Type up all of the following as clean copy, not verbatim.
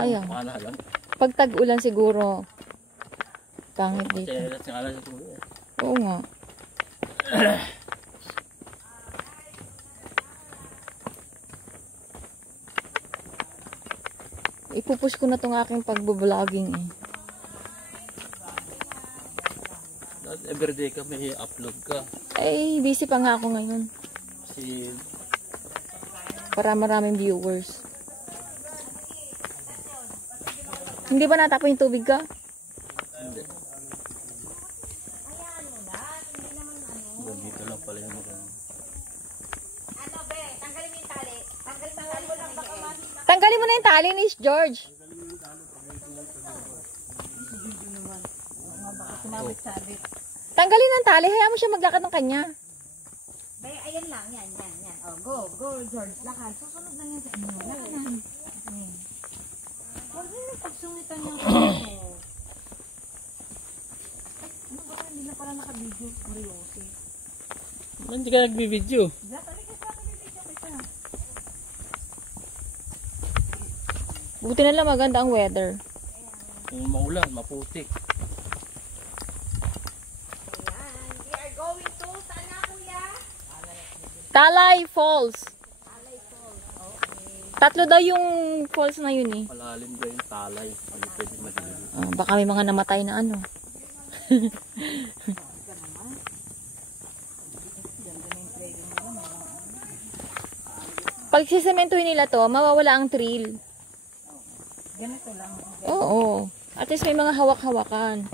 Ayaw. Pag tag-ulan siguro. Pangit dito. Oo nga. Ipupush ko na tong aking pagbo-vlogging eh. Everyday ka may upload ka. Eh, busy pa nga ako ngayon. Para maraming viewers. Hindi ba natapon yung tubig ka? Hindi. Dito lang pala yung maganda. Ano be, tanggalin mo yung tali. Tanggalin mo lang baka makita. Tanggalin mo na yung tali ni George. Tanggalin ang tali, hayaan mo siya maglakad ng kanya. Be, ayan lang, yan. Oh, go, George, lakad. Susunod lang yan sa inyo. Lakad na. Huwag nyo yung pagsungitan yung ano. Ano ba, hindi na pala naka-video. Seryoso. Hindi ka nagbibideo. Buti na lang maganda ang weather. Kung maulan, maputik. Ayan, we are going to, saan na kuya? Talay Falls. Talay Falls, okay. 3 daw yung falls na yun eh. Palalim ba yung talay? Ano pwede madilili? Baka may mga namatay na ano. Pag sisementohin nila to, mawawala ang thrill. Ganito lang. Oo. At least may mga hawak-hawakan.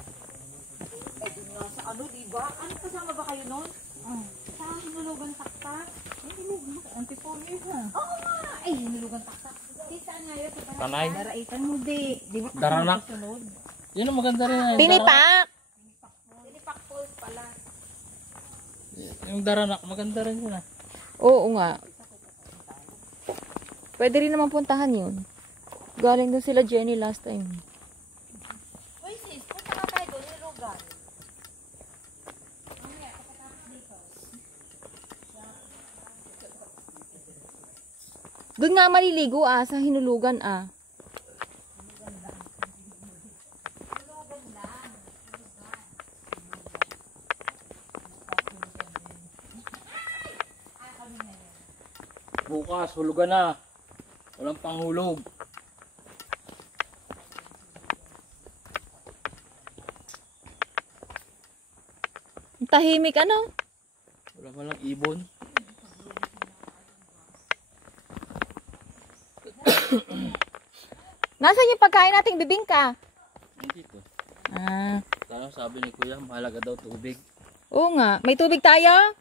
Eh, dun nga sa ano, diba? Ano kasama ba kayo nun? Sa hinulugan taktak? Hinulugan? Antipolis ha? Oo nga! Ay, hinulugan taktak. Di saan nga yun? Tanay? Daraitan mo, di. Di ba? Daranak? Yun ang maganda rin. Tinipak! Tinipak Falls pala. Yung daranak, maganda rin yun ah. Oo nga. Pwede rin naman puntahan yun. Galing doon sila Jenny last time. Uy sis, punta nga tayo doon, hinulugan. Doon nga maliligo sa hinulugan Bukas, hulugan na. Walang panghulog. Tahimik ano? Wala malang ibon. Nasaan yung pagkain nating bibingka? Dito. Parang sabi ni Kuya, mahalaga daw tubig. Oo nga. May tubig tayo?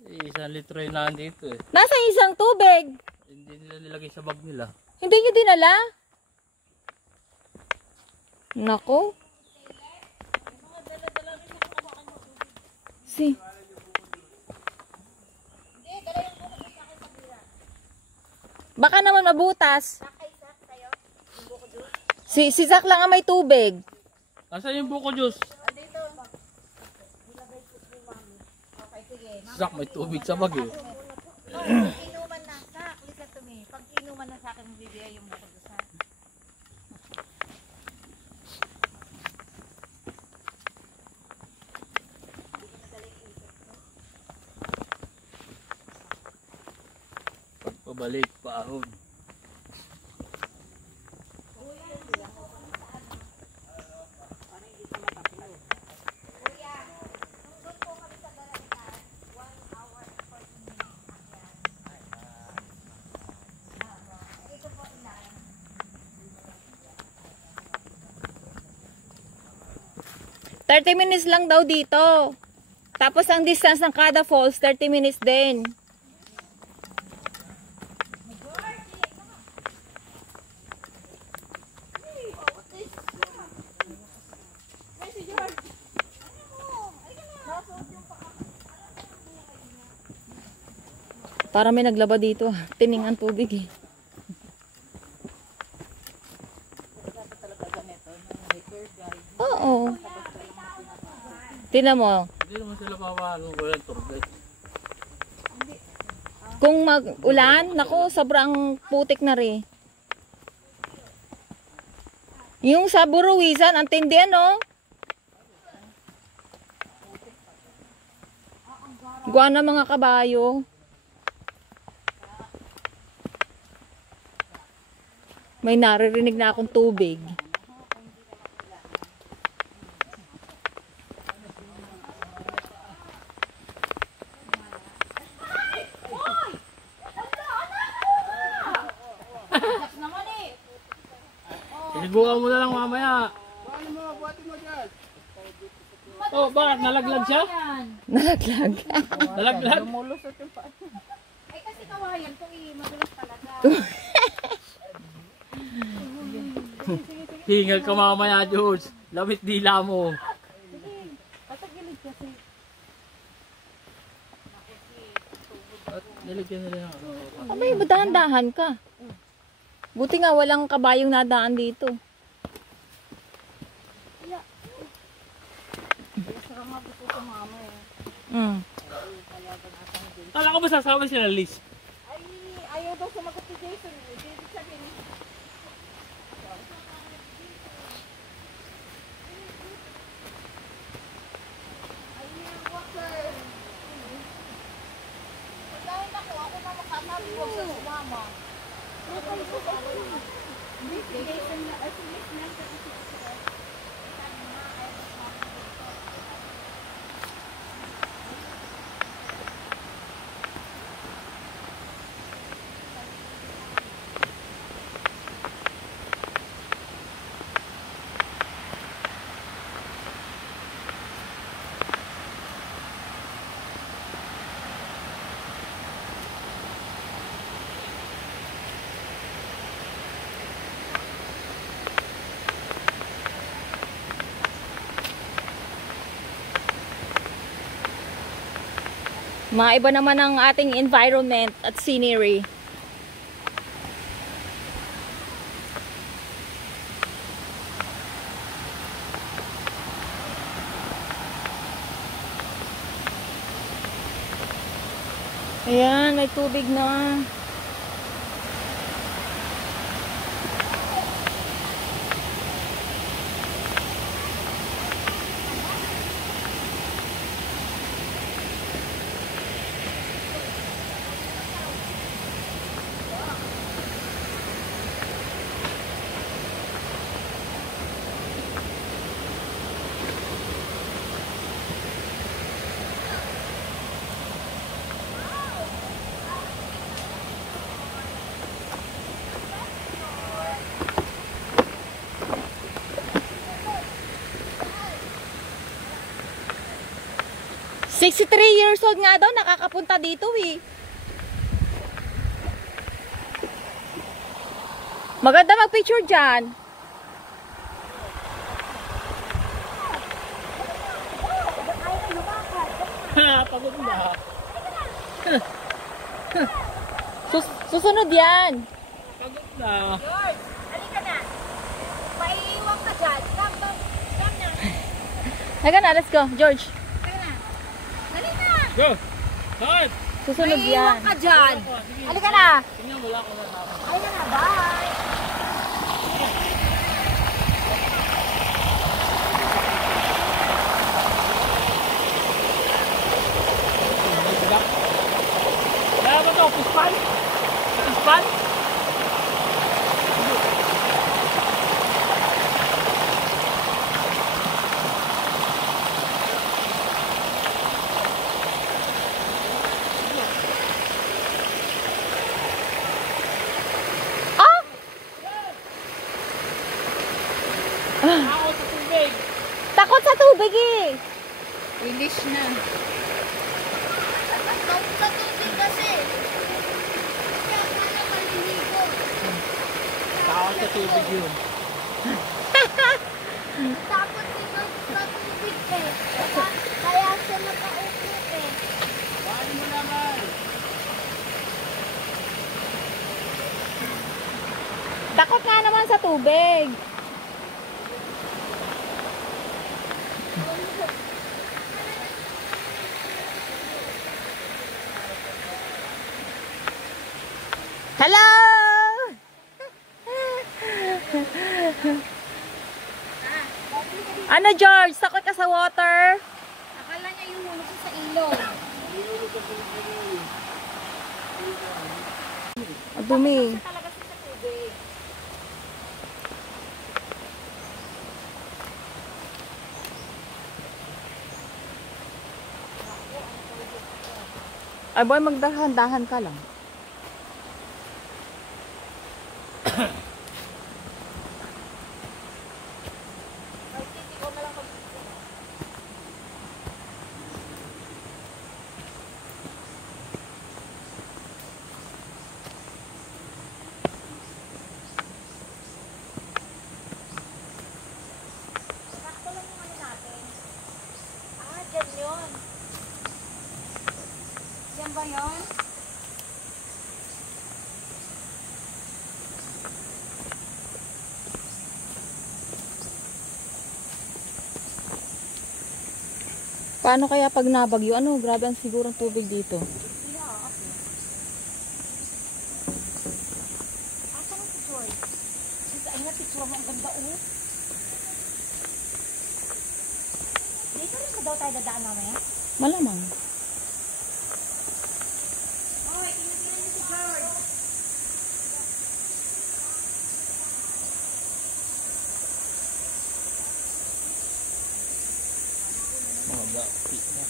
1 litro yung nandito eh. Nasaan isang tubig? Hindi nila nilagay sa bag nila. Hindi nyo dinala? Nako. Baka naman mabutas. Si Zach lang ang may tubig. Asan yung buko juice? Okay, sige. Zach, may tubig sa bag eh. Pag inuman na, Sak, listen to me. Pag inuman na sa akin, bibigay yung buko doon sa... Pagpabalik, paahon. $30 minutes lang daw dito. Tapos ang distance ng kada falls, 30 minutes din. Para may naglaba dito. Tining ang tubig eh. Oo. Tingnan mo. Hindi naman sila mawalo, walang turbay. Kung mag-ulan, naku, sobrang putik na rin. Yung sa Buruwisan, ang tindi ano? Gawa na mga kabayo. May naririnig na akong tubig. Naman eh. Iliguan mo na lang mamaya. Oh, bakit? Nalaglag siya? Nalaglag. Nalaglag? Ay kasi kawayan to eh. Madulas talaga. Hingal ka mamaya, Diyos. Lamit dila mo. Patagilid kasi. At niligyan nila yan. Abay, dahan-dahan ka. Buti nga walang kabayong nadaan dito. Saka nga buto sa mama eh. Mm. Kala ko ba sasama sila, Liz? Ay, ayaw daw sumagot si Jason. Hindi sabihin. Ay, water. Pagkain ako na makasabi ko sa sumama. Hindi, si Jason na, si Miss Nancy. Maiba naman ang ating environment at scenery. Ayan, may tubig na. $63 years old nga daw, nakakapunta dito eh. Maganda mag-picture dyan. Ha, pagod na. Susunod yan. Pagod na. George, halika na. Maiiwan ka dyan. Come na. Halika na, let's go. George, Halika na. Dali na. Go! Saan? susunod Maiiwan yan. ka dyan. Sige. Halika na. Tingnan, wala ko na tao. Halika na. Bye. Kaya ba ito? Pispan? Pispan? Ako sa tubig. Takot sa tubig eh. Release na. Takot sa tubig kasi. Kaya kaya maliligo. Takot sa tubig yun. Takot dito sa tubig eh. Kaya siya nakaupo eh. Paano mo naman? Takot nga naman sa tubig. Hello! Ano, George? Takot ka sa water? Akala niya yung hulog ko sa ilog. Ang dumi. Talaga siya sa tubig. Ay, boy, magdahan-dahan ka lang. Sakto lang yung ano natin. Ah, dyan yun. Dyan ba yun? Paano kaya pag nabagyo? Ano, grabe ang sigurong tubig dito. Asa na si Joy? Ay na, picture mo. Ang ganda Dito rin ba daw tayo dadaan mamaya? Malamang. Oh, tingnan niyo si George. Mga baki na.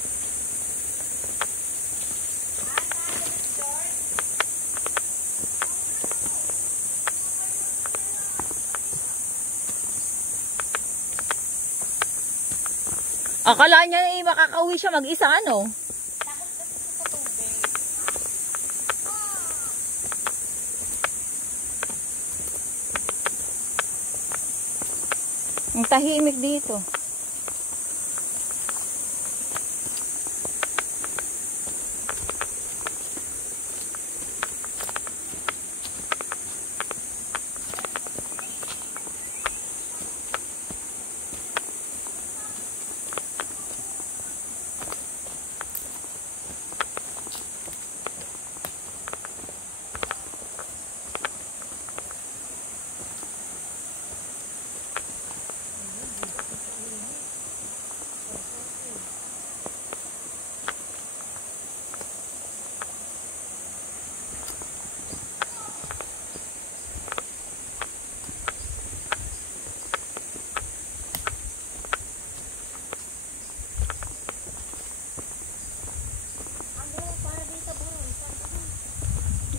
Akala niya na makakauwi siya mag-isa, ano? Ang tahimik dito.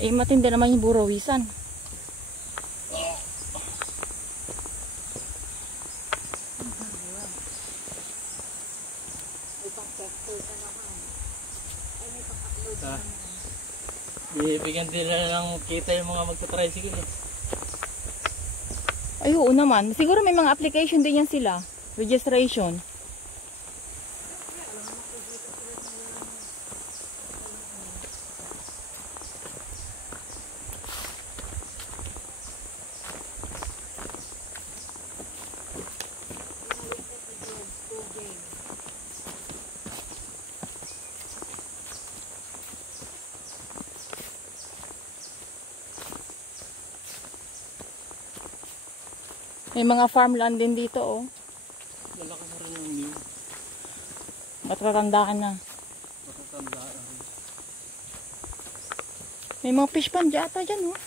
Eh, matindi naman yung burawisan. Bibigyan nila ng kita yung mga magta-tricycle eh. Ay, oo naman. Siguro may mga application din yan sila. Registration. May mga farmland din dito, oh. Malakas na rin yung view. Matatandaan na. Matatandaan na rin. May mga fish pond ata dyan, oh.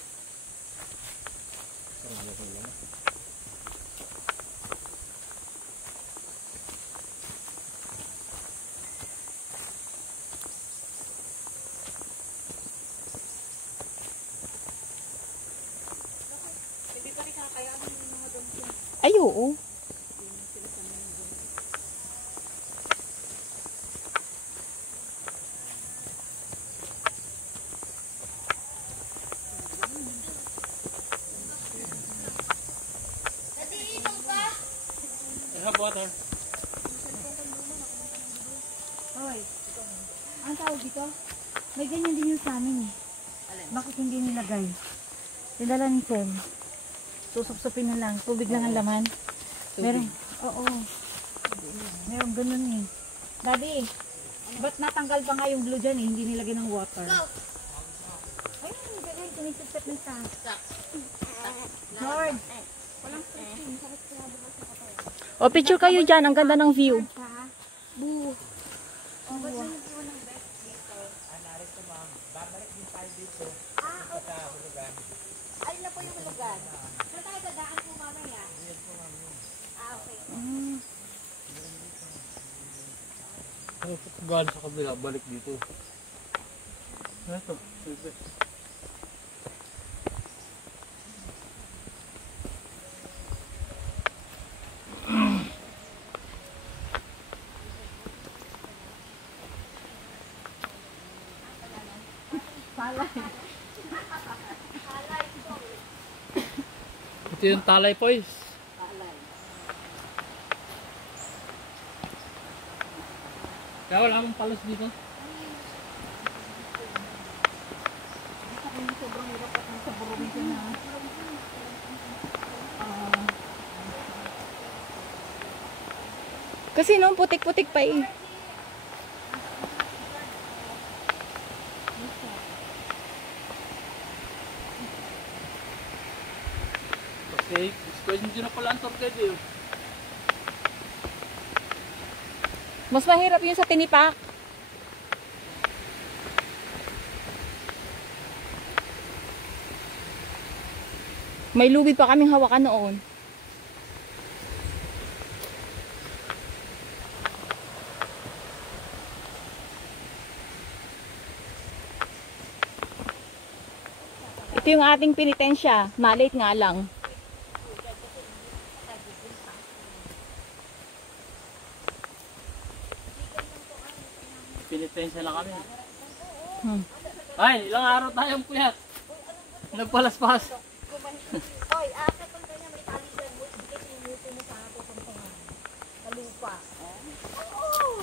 Ay, oo. I have water. Hoy, ang tawag dito? May ganyan din yung sa amin eh. Bakit hindi nilagay? Dinala ni Sam. Susupsupin na lang. Tubig lang ang laman. Meron. Oo. Meron ganun eh. Daddy, ba't natanggal pa nga yung glue dyan eh? Hindi nilagay ng water. Go! Ayun, ganyan. Sinisipit na sa. George, O, picture kayo dyan. Ang ganda ng view. Ay na po yung lugar. Saan tayo dadaan po mamaya? Okay. Galing sa kabila, balik dito. Ito, sige. Ito yung talay boys. Kaya wala akong palos dito. Kasi noon putik-putik pa eh. Okay, squash nyo na pala ang torpedo eh. Mas mahirap yun sa tinipak. May lubid pa kaming hawakan noon. Ito yung ating penitensya. Maliit nga lang. Pinitensya lang kami. Ay, ilang araw tayong puyat. Nagpalaspas. Hoy, akit kung kanya may taligan mo, sige sinuto mo sa ako kung sa lupa. Oo!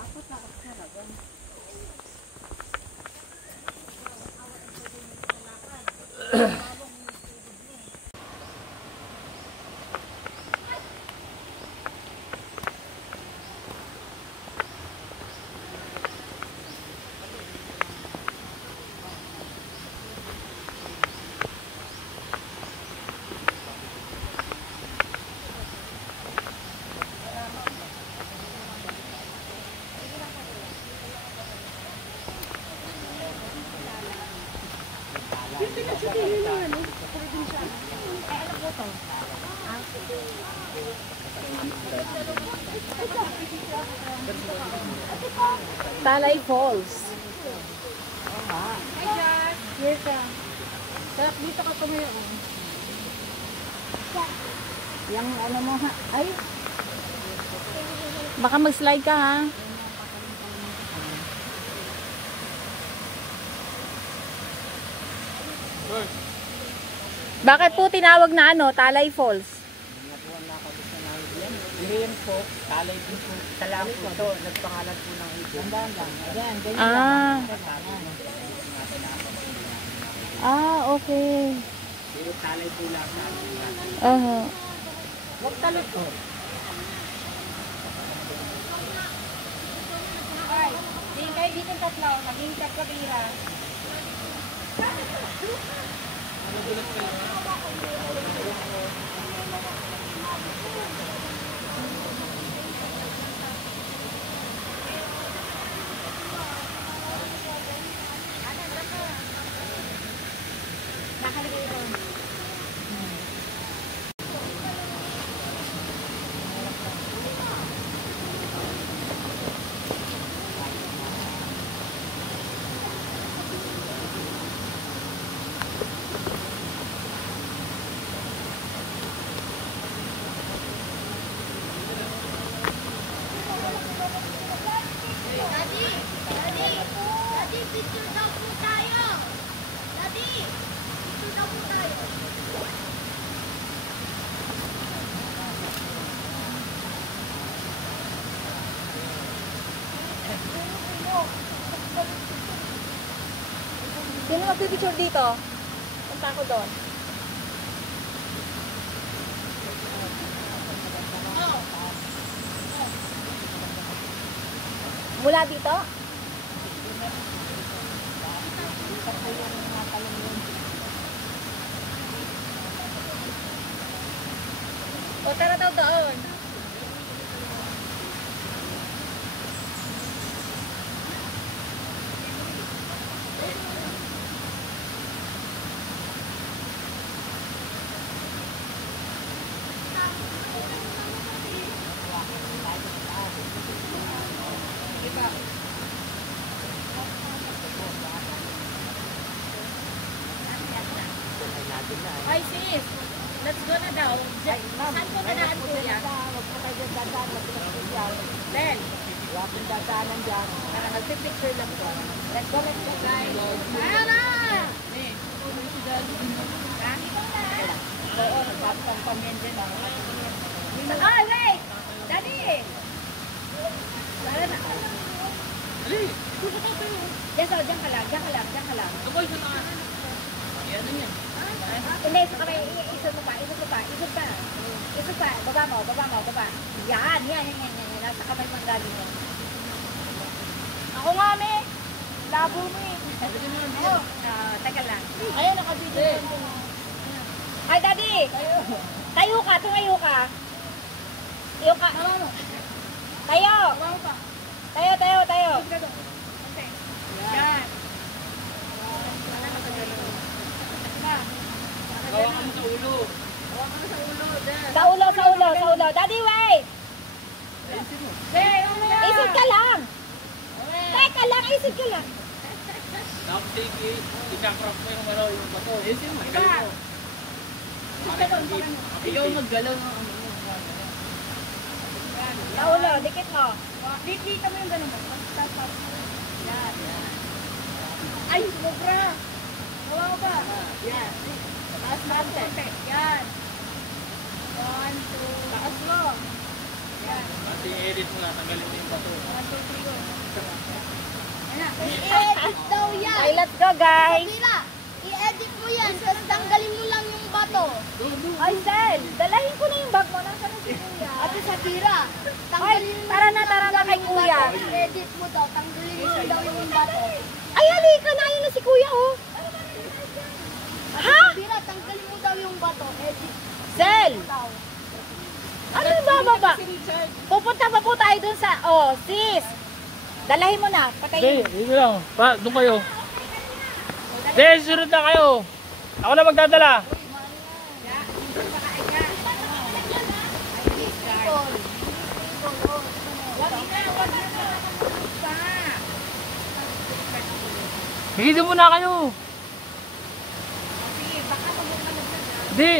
Akot na ako talaga. Talay Falls. Hi, Jack! Here ka. Sarap dito ka tumayo. Yang ano mo ha? Ay! Baka mag-slide ka ha. Bakit po tinawag na ano, Talay Falls? Ngayon po, talay din po, tala po ito, nagpangalan po ng ibon. Ayan, ganyan Ah. lang. Ah, okay. Pero talay po lang sa atin. Huwag talot po. Ay, tingin kayo dito tatlo, maging kapatira. Nakalagay ko. Sino magpipicture dito? Punta ako doon. Mula dito? O, tara daw doon. Ay, sis. Let's go na daw. Saan po nadaan po yan? Huwag po kayo dadaan. Mag-picture. Ben. Wala pong dadaanan dyan. Para magpipicture lang po. Let's go, guys. Tara! Oo, nagpapang pamilya dyan. Oh, wait! Daddy! Tara na. Dali! Yes, oh, diyan ka lang. Ako'y sa na. Yan na yan. Hindi, isa ka may isod mo pa. Isod pa. Baba mo. Yan. Nasa kamay mong galing mo. Ako nga, me. Labo mo eh. Teka lang. Ayun, nakabidyo. Ay, Daddy! Tayo ka. Tumayo ka. Tayo ka. Tayo. Yan. Hawakan mo sa ulo. Sa ulo. Daddy, wait! Isod ka lang. Teka lang, isod ka lang. Tapos sige, ikakrap mo yung ano, yung bato. Ayusin mo. Ikaw maggalaw ng ano. Sa ulo, dikit mo. Dito mo yung ganun mo. Yan. Ay, sumubra. Hawa ba? Yan. Taas mo konti. Yan. 1, 2. Taas mo. Yan. Kasi edit mo na, tanggalin mo yung bato. 1, 2, 3, go. I-edit daw yan. Okay, let's go, guys. Sila, i-edit mo yan, tapos tanggalin mo lang yung bato. Ay, Sel, dalahin ko na yung bag mo. Nasaan na si Kuya? Ate Shakira, Ay, tanggalin mo tara na kay yung Kuya. bato. I-edit mo daw, tanggalin mo daw yung bato. Ay, halika na. Ayun na si Kuya, oh. Ate Shakira, tanggalin mo daw yung bato. Edit Sel, daw. ano yung bababa? Pupunta pa po tayo dun sa, oh, sis. Dalahin mo na. Patayin. Dito lang. Doon kayo. Sunod na kayo. Ako na magdadala. Higidin mo na kayo. Hindi.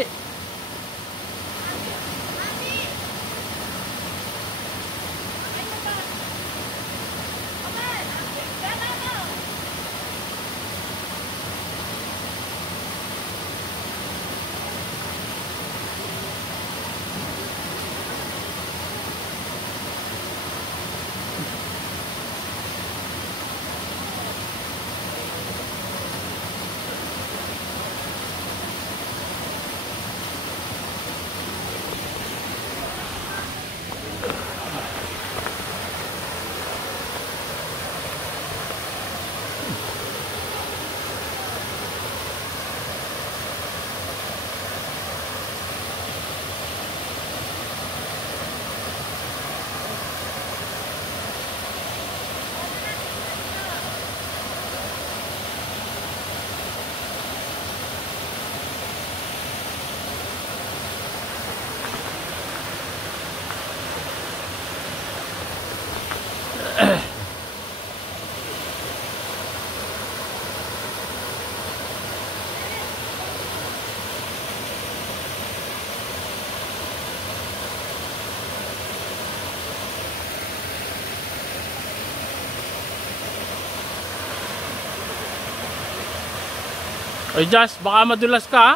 Oy, Josh, baka madulas ka, ha?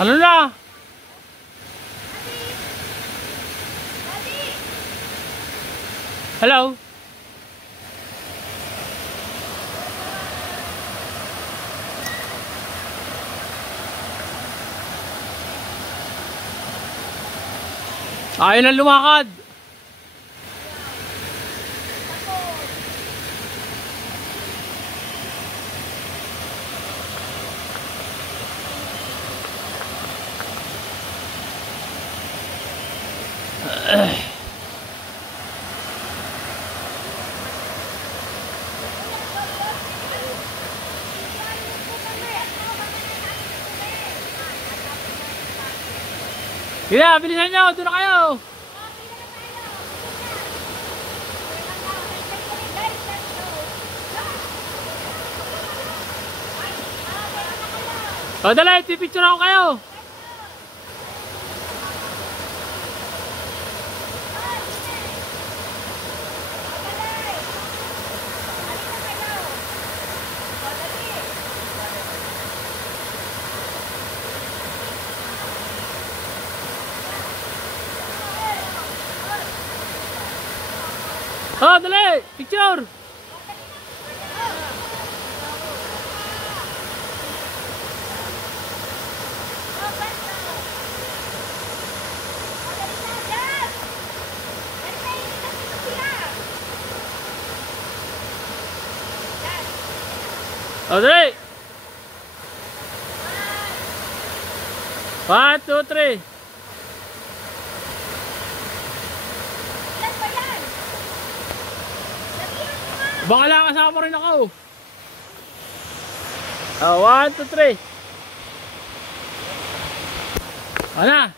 Ano na? Hello? Ayaw na lumakad. Kaya, bilisan nyo. Doon na kayo. O, dali. Pipicture ako kayo. Oh, dali! Picture! Oh, dali! 1, 2, 3. Baka kasama rin ako. Oh, 1, 2, 3. Ano?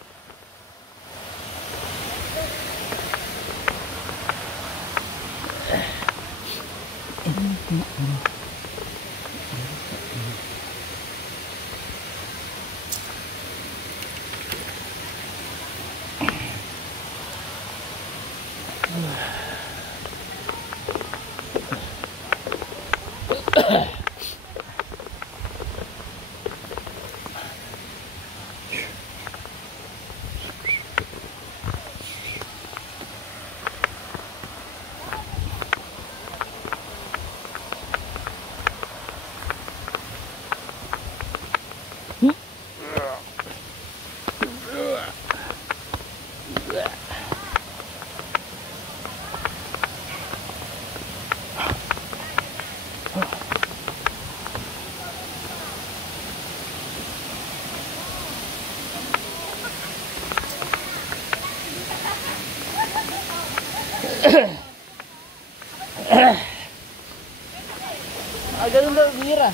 Ganun daw, bira.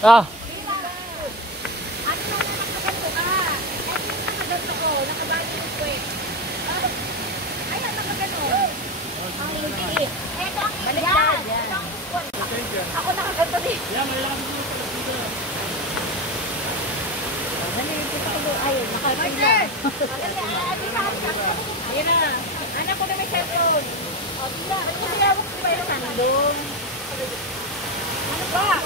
Ah. Ako nakaganto din. Ayun, nakapila. Ayun na. Anak ko na may cellphone. O, sila. Ba't mo sila ko pa yung sandong? Ano ba?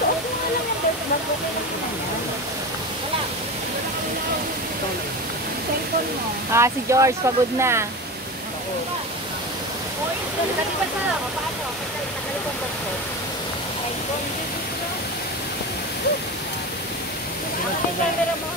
Cellphone mo. Ah, si George, pagod na. O, yun. Nalipat na ako. Paano? Nalipat ko. iPhone. Ano yung camera mo?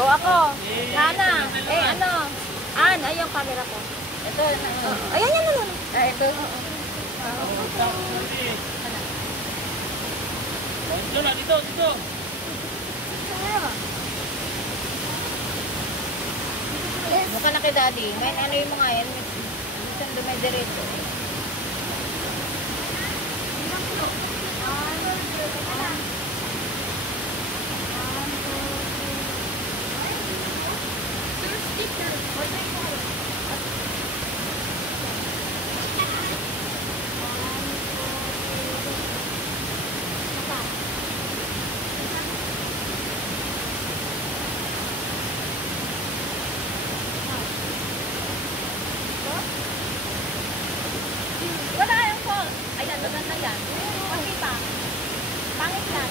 O ako, Nana, ano? Ay yung camera ko. Ito. Ayan, yan, ano? Ito. Dito na, dito, dito. Mukha na kay Daddy. May ano yung mga yan. Minsan dumidiretso. Wala yung po. Ayan, maganda yan. Pakita. Pangit yan.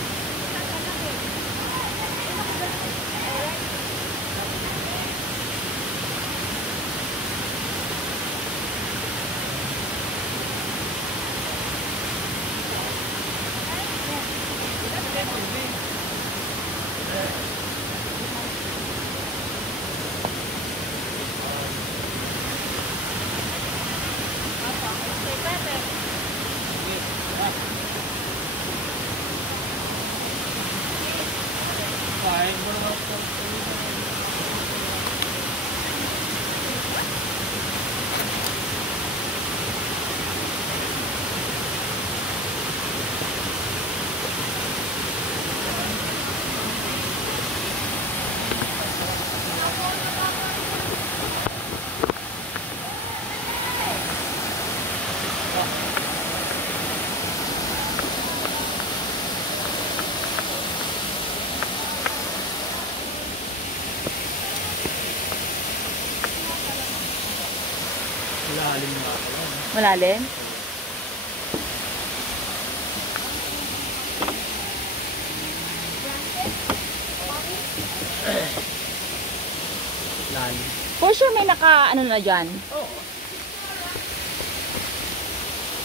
Malalim? Lalim. For sure may naka ano na dyan. Oo.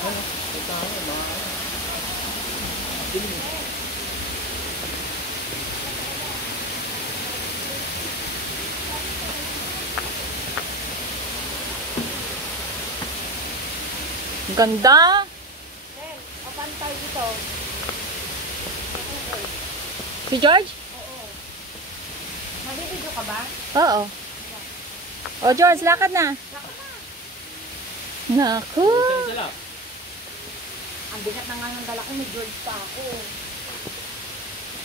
Ano? Ito ano, mga ano. Dilim. Ganda. Then, open tayo dito. Si George? Magbibideo ka ba? Oo. O George, lakad na. Naku. Isa-isa lang. Ang bigat na nga ng dala ko, may George pa ako.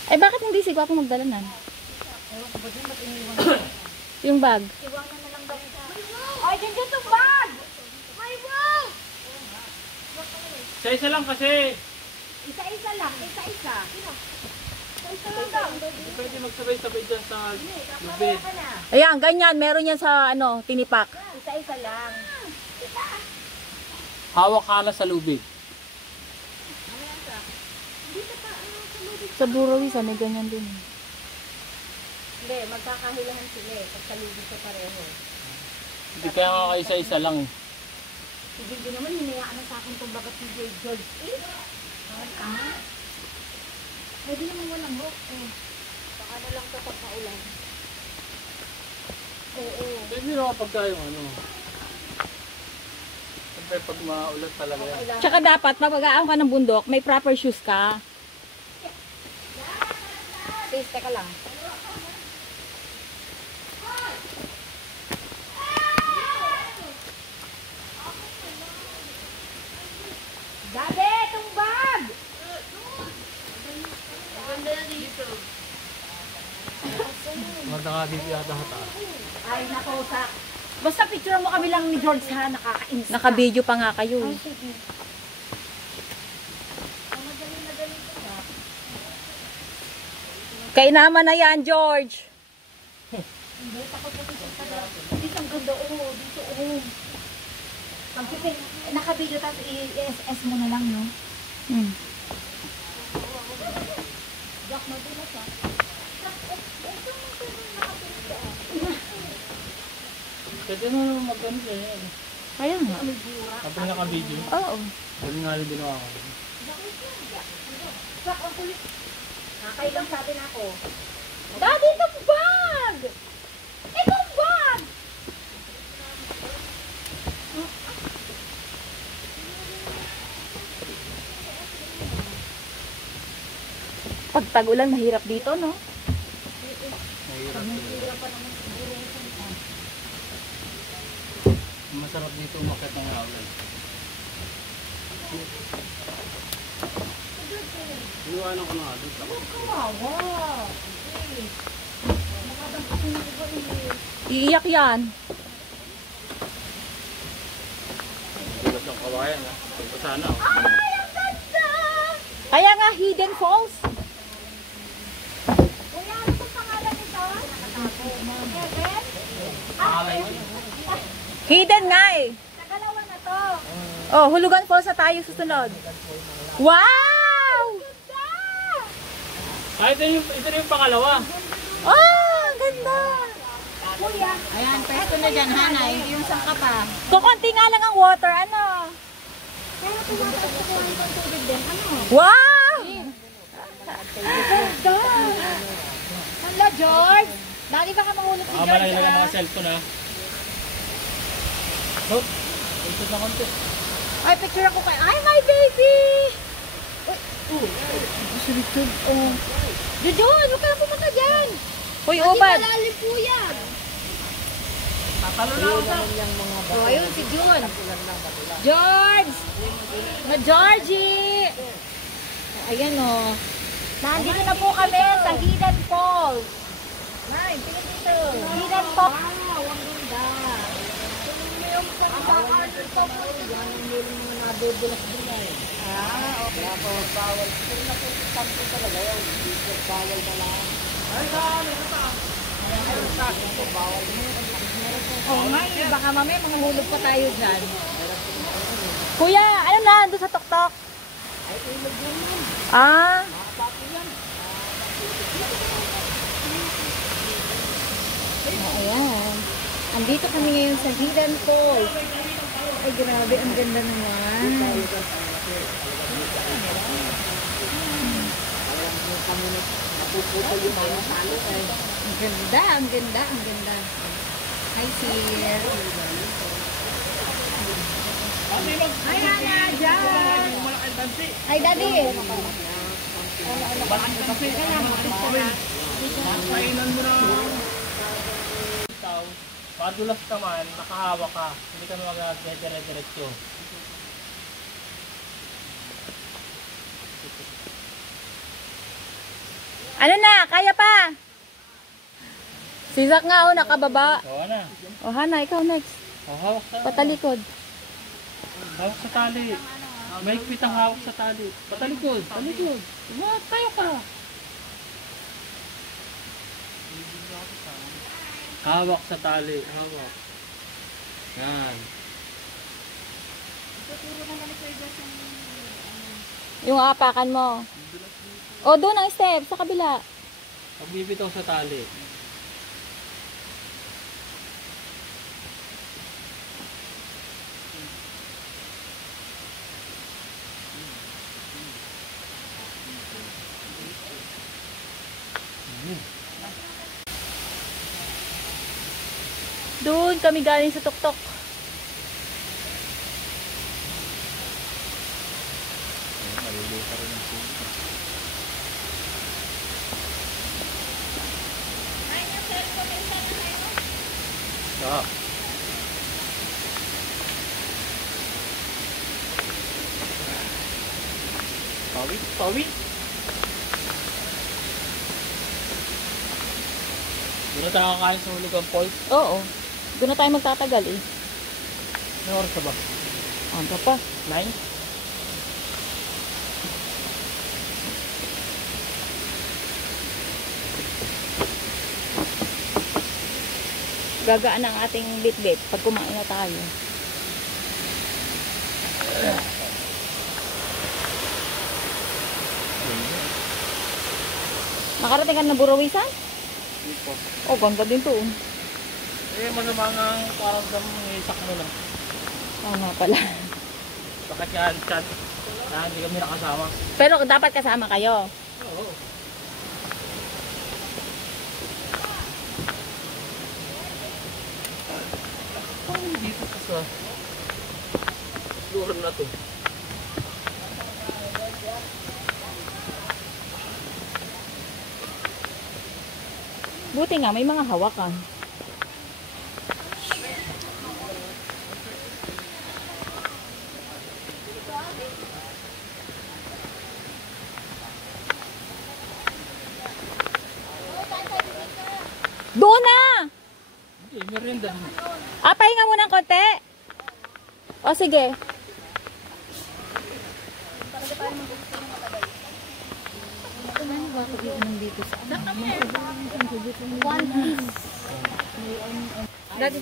Ay bakit hindi si Gwapo magdala nan? Ewan ko ba din, ba't iniwan ko? Yung bag. Iwanan na lang daw sa... Ay, dyan dyan itong bag! May wow! Isa-isa lang kasi. Isa-isa lang, isa-isa. Isa-isa lang daw. Hindi pwede magsabay-sabay dyan sa lubid. Ka na. Ayan, ganyan. Meron yan sa ano, tinipak. Isa-isa lang. Hawak ka na sa lubid. Sa Burawisa, may ganyan din. Hindi, magkakahilahan sila eh. Pag salubid sa pareho. Hindi kaya nga kayo isa-isa lang. Sige, hindi naman hinayaan na sa akin itong bagat ni George. Pwede naman walang hook. Baka na lang ito pagkaulan. Oo. Pwede naman pag tayo ano. Siyempre pag maulat talaga yan. Tsaka dapat, mapag-aam ka ng bundok, may proper shoes ka. Sis, teka lang. Dade, itong bag! Maganda ka dito yata hata. Ay, nako, sa... Basta picture mo kami lang ni George ha, nakaka-insta. Naka-video pa nga kayo. Ay, sige. Kainaman na yan, George. Dito ang ganda, oo. Dito, oo. Pag-tipin, naka-video tapos i-SS mo na lang, no? Hmm. Jack, madulas ha. Pwede na naman mag-ano yan. Kaya nga. Kapag naka-video. Oo. Pwede nga rin ginawa ko. Jack, ang kulit. Nakailang sabi na ako. Daddy, itong bag! Itong bag! Pag tag-ulan, mahirap dito, no? Mahirap talaga. Masarap dito umakyat ng hawlan. Iwanan ko na nga dito. Kawawa. Iiyak yan. Tulas ang kawayan ha. Ito sana oh. Ay, ang ganda! Kaya nga, Hidden Falls. Kuya, ano ba pangalan nito? Kevin? Pangalan mo yun. Hidden nga eh. Nagalawa na to. Oh, Hulugan Falls na tayo susunod. Wow! Ah, ito yung pangalawa. Oh, ganda. Kuya, Ayan, pwesto na dyan, Hana. Yung sangka pa. Kukunti nga lang ang water, ano? pero tumataas ko kuha ng tubig din. Ano? Wow! Ganda! Hala, George! Dali baka mahulog si George, Malay na lang ah. mga cellphone ha. Oh, ito na konti. Ay, picture ako kay... Ay, my baby! Si Richard, oh. Jojo, ano kaya pumunta dyan? Hoy, ubad. Malalim po yan. Tatalo na ako sa. Oh, ayun, si Jun. George! Georgie! Ayan, oh. Nandito na po kami sa Hidden Falls. Nay, tingnan dito. Hidden Falls. Wow, ang ganda. Yung pagkakaan ito po. Yan ang meron mo nadudulas din eh. Ah, okay. Kaya po, bawal. Pero napupuntan po talaga yun. Dito, bawal na lang. Ay, meron pa. Meron pa. Bawal mo. Oo nga, baka mamaya mga hulog pa tayo dyan. Kuya, ano na? Doon sa tuktok? Ay, ilog yan yan. Ah. Mga papi yan. Ayan. Andito kami ngayon sa Hidden Falls. Ay, grabe. Ang ganda naman. Ang ganda, ang ganda, ang ganda. Hi, sir. Hi, Nana, dyan. Hi, Daddy. Kainan mo na. Ikaw, padulas ka man, nakahawa ka. Hindi ka mag-dire-diretso. Ano na? Kaya pa? Si Zach nga, nakababa. Oo na. O, Hana, ikaw next. Hawak sa Patalikod. Hawak sa tali. May pitang hawak sa tali. Patalikod. Talikod. Tayo ka. Hawak sa tali. Hawak. Yan. Yung apakan mo. O, doon ang step, sa kabila. Pagbibitaw sa tali. Doon kami galing sa tuktok. Ah. Pawit, pawit. Doon na tayo kakain sa Hulugan Falls. Oo. Doon na tayo magtatagal eh. Ano oras na ba? Ano pa? 9? Gagaan ang ating bit-bit pag kumain na tayo. Nakarating ka na Burawisan? Hindi po. Oh, ganda din to. Eh, masama nga ang parang isak mo lang. Oo nga pala. Bakit yan, chat? Na hindi kami nakasama. Pero dapat kasama kayo. Oo. Parang dito ka sa lugar na to. Buti nga, may mga hawakan. Doon na! Hindi, merienda. Ah, pahinga muna ng konti. O, sige. Daddy.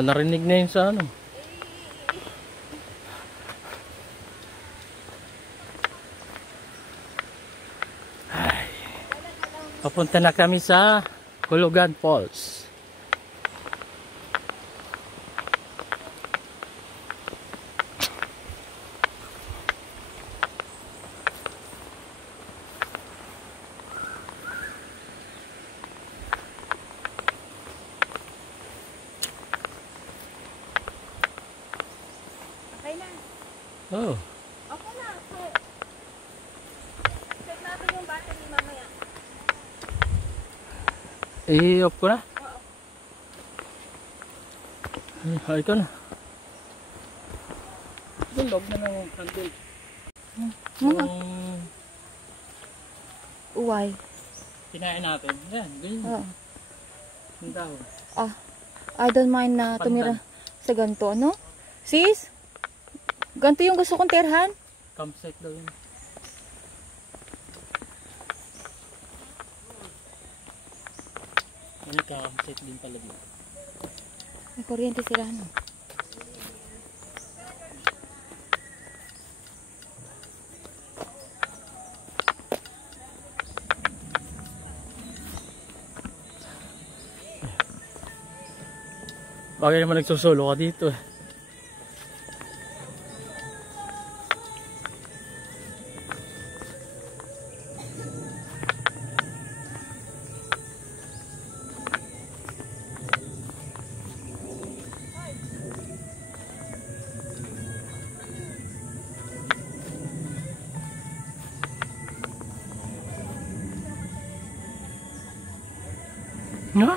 Narinig na yun sa ano. Ay. Papunta na kami sa Hulugan Falls. Okay na. Oh. Okay na. Check natin yung battery mamaya. I-off ko na. Ay, ka na. Doon, log na ng candle. Mga Yung uway. kinain natin. Yan, ganyan. Oo. Yung dahon. I don't mind na tumira sa ganito, no? Sis? Ganito yung gusto kong tirhan? Campsite daw yun. Ano ka, campsite din pala dito. May kuryente sila, no? Bagay naman nagsusolo ka dito eh. Nga?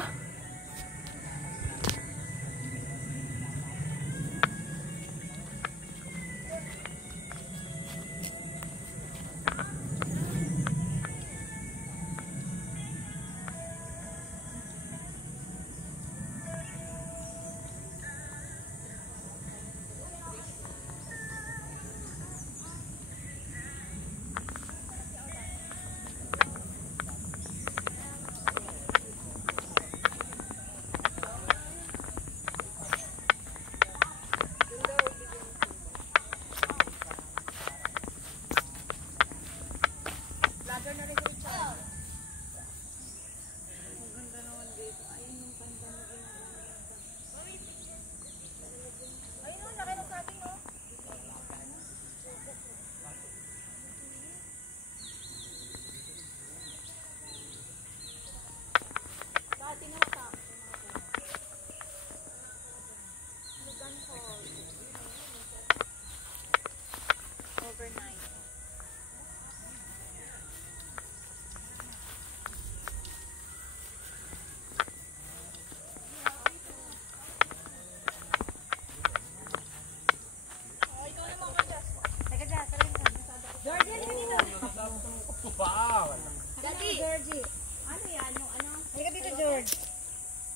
Georgie. Ano yan? Ano? Halika dito, George.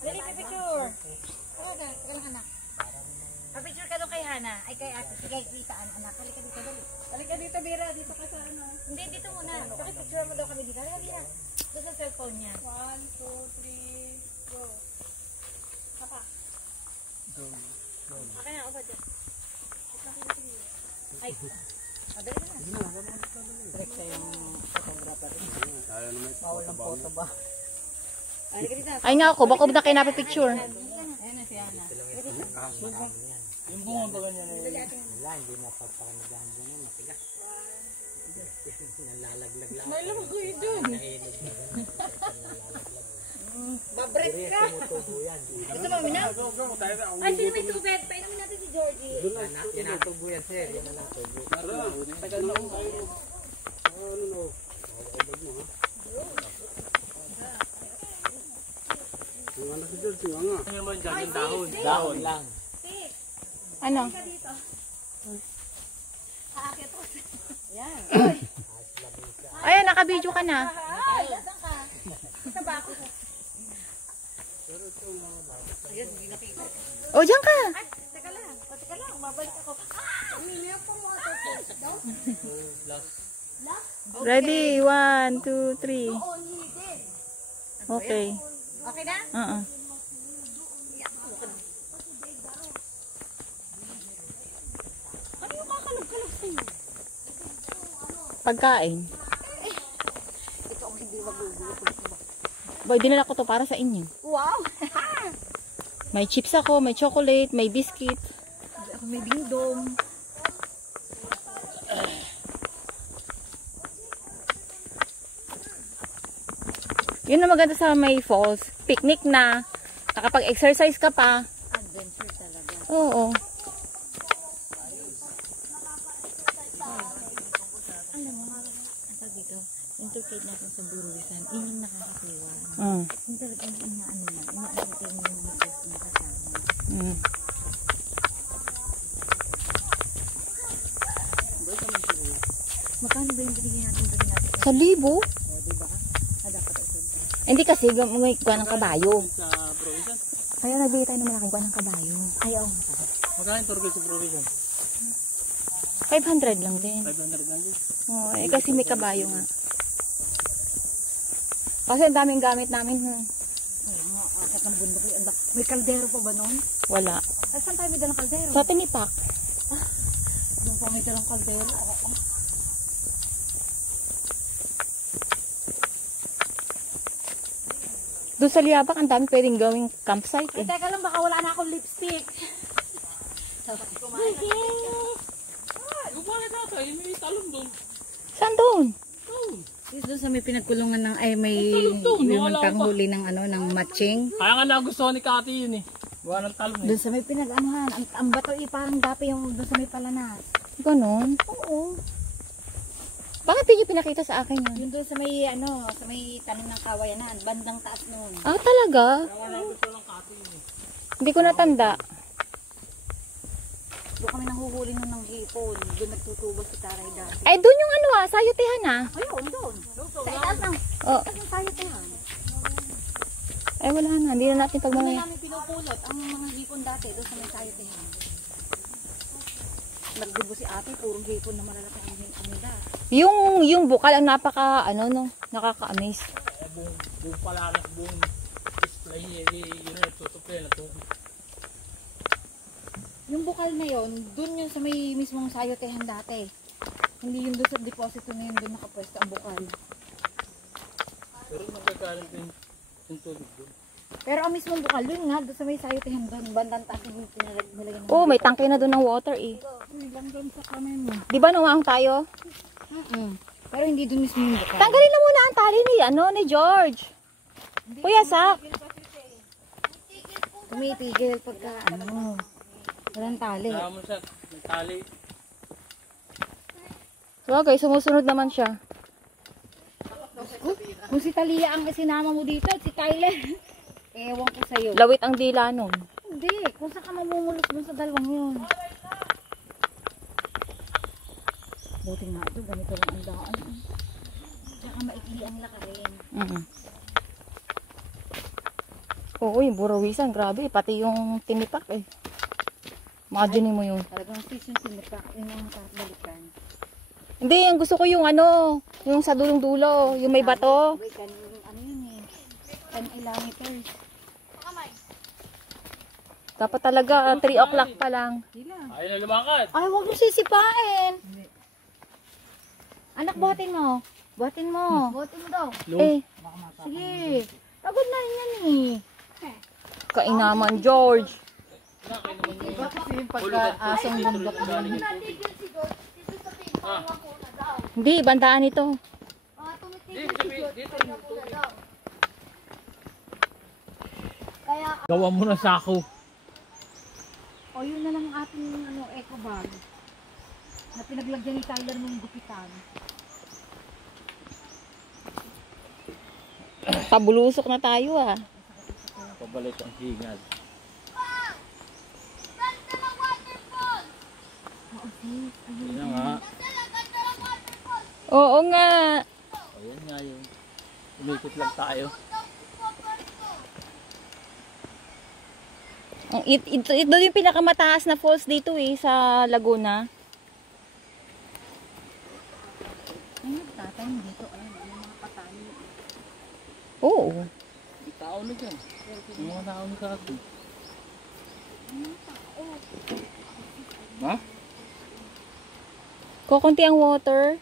Dali, picture. Teka lang, anak. Pa-picture ka doon kay Hana. Ay, kay ate. Kay Rita, anak. Halika dito, dali. Halika dito, Bira. Dito ka sa ano. Hindi, dito muna. Paki-picture mo daw kami dito. Halika, Bira. Ito sa cellphone niya. 1, 2, 3, go. Papa. Go. Okay na, over dyan. Ay. Dali ka na. Direct sa yung photographer. Bawal ng photo ba? Halika dito. Ay nga ako, baka na kayo napipicture. Ayan na si Hana. Yung bunga ba ganyan eh? Wala, hindi mapapakanagaan dyan yan. Matigas. Nalalaglag lang. May lagoy doon. Babret ka. Tumutubo yan. Gusto mo minaw? Ay, sino may tubig? Painumin natin si Georgie. Yan natubo yan, sir. Yan na natubo. Tagal na kung kayo. Ano naman dyan? Yung dahon. Dahon lang. Ano? Aakit ko. Yan. Ayan, nakabidyo ka na. Ay, saan ka? Sa bako. Ayun, hindi nakita. O, dyan ka. Ay, teka lang. Teka lang, babalik ako. Umiiyak po mo ito. Ready? 1, 2, 3. Okay. Okay na? Oo. Ano yung kakalog-kalog sa'yo? Pagkain. Ito ako hindi magugulat. Boy, dinala ko to para sa inyo. Wow! May chips ako, may chocolate, may biscuit. Ako may ding-dong. Yun na maganda sa may falls. Picnic na. Nakapag-exercise ka pa. Adventure talaga. Oo. Alam mo, ang dito, intercade natin sa Buruwisan, yun yung nakakatuwa. Mm. Yung talagang inaano na, ina-entertain mo yung mga guest na kasama. Mm. Magkano ba yung binigyan natin doon natin? 1,000. O, diba? Ah, dapat ito. Hindi kasi may kuha ng kabayo. Sa provision. Kaya nagbigay tayo ng malaking kuha ng kabayo. Ayaw. Magkano tour guide sa provision? 500 lang din. 500 lang din. Oh, eh, kasi may kabayo nga. Kasi ang daming gamit namin. Kaya nga, akit ng bundok. May kaldero pa ba noon? Wala. Ay, saan tayo may dalang kaldero? Sa tinipak. Doon pa may dalang kaldero. Oo. Doon sa Liabak, ang dami pwedeng gawing campsite Ay, eh. teka lang, baka wala na akong lipstick. Bakit ata? May talong doon. Saan doon? Doon sa may pinagkulungan ng, ay may doon, yung wala panghuli ng ano, ng matching. Kaya nga nagustuhan ni Kati yun eh. Gawa ng talong eh. Doon sa may pinag-anuhan, ang bato parang dapi yung doon sa may palanas. Ganon. Oo. Bakit hindi nyo pinakita sa akin yun? Yun doon sa may ano, sa may tanim ng kawayanan, bandang taas noon. Ah, talaga? Kaya nga nagustuhan ng Kati yun eh. Hindi ko natanda. Doon kami nahuhuli nun ng hipon. Doon nagtutubo si Taray dati. Ay, doon yung ano sayutihan Ayun, doon. Sa itaas ng, Oh. itaas ng sayutihan. Ay, wala na. Hindi na natin Doon pagmamaya. namin pinupulot ang mga hipon dati doon sa may sayutihan. Nagdibo si ate, puro hipon na malalaki ang nila. Yung bukal ang napaka, nakaka-amaze. Buong palakas, buong display yun na tutupi na tubig. Yung bukal na yon, doon yun sa may mismong sayotehan dati. Hindi yun doon sa deposito na yun, doon nakapwesto ang bukal. Pero nagkakaroon din yung tubig doon. Pero ang mismong bukal, yun nga, doon sa may sayotehan doon, bandang taas yung nilagyan ng Oh, may tangke na doon ng water eh. lang doon sa kamay mo. Di ba numaang tayo? Pero hindi doon mismo yung bukal. Tanggalin na muna ang tali ni George. Kuya Sak. Tumitigil pagka walang tali. Kaya mo siya, may tali. Okay, sumusunod naman siya. Kung si Talia ang sinama mo dito at si Tyler, ewan ko sa'yo. Lawit ang dila nun. Hindi, kung saan ka mamumulos dun sa dalawang yun. Buti nga ito, ganito lang ang daan. Tsaka maikli ang lakarin. Oo, yung burawisan, grabe. Pati yung tinipak eh. Imagine mo yun. Talagang fish yung sinipak, yung mga balikan. Hindi, yung gusto ko yung yung sa dulong-dulo, yung may bato. Wait, ano yun eh, 10 kilometers. Dapat talaga 3 o'clock pa lang. Ayaw na lumakad. Ay, huwag mo sisipain. Anak, buhatin mo. Buhatin mo. Buhatin mo daw. Eh, Sige. Pagod na rin yan eh. kainaman George. Bakit kasi yung pagka-asong bundok doon? Hindi, bandaan ito. Gawa mo na sako. O yun na lang ang ating eco bag. Na pinaglagyan ni Tyler ng gupitan. Pabulusok na tayo ah. Pabalik ang hingal. Yun na nga. Oo nga. Ayan nga yun. Umikot lang tayo. Ito yung pinakamataas na falls dito eh, sa Laguna. Ay, tatay dito. Ayun, mga patay. Oo. May tao na dyan. Yung mga tao ni Kati. Ha? Kukunti ang water.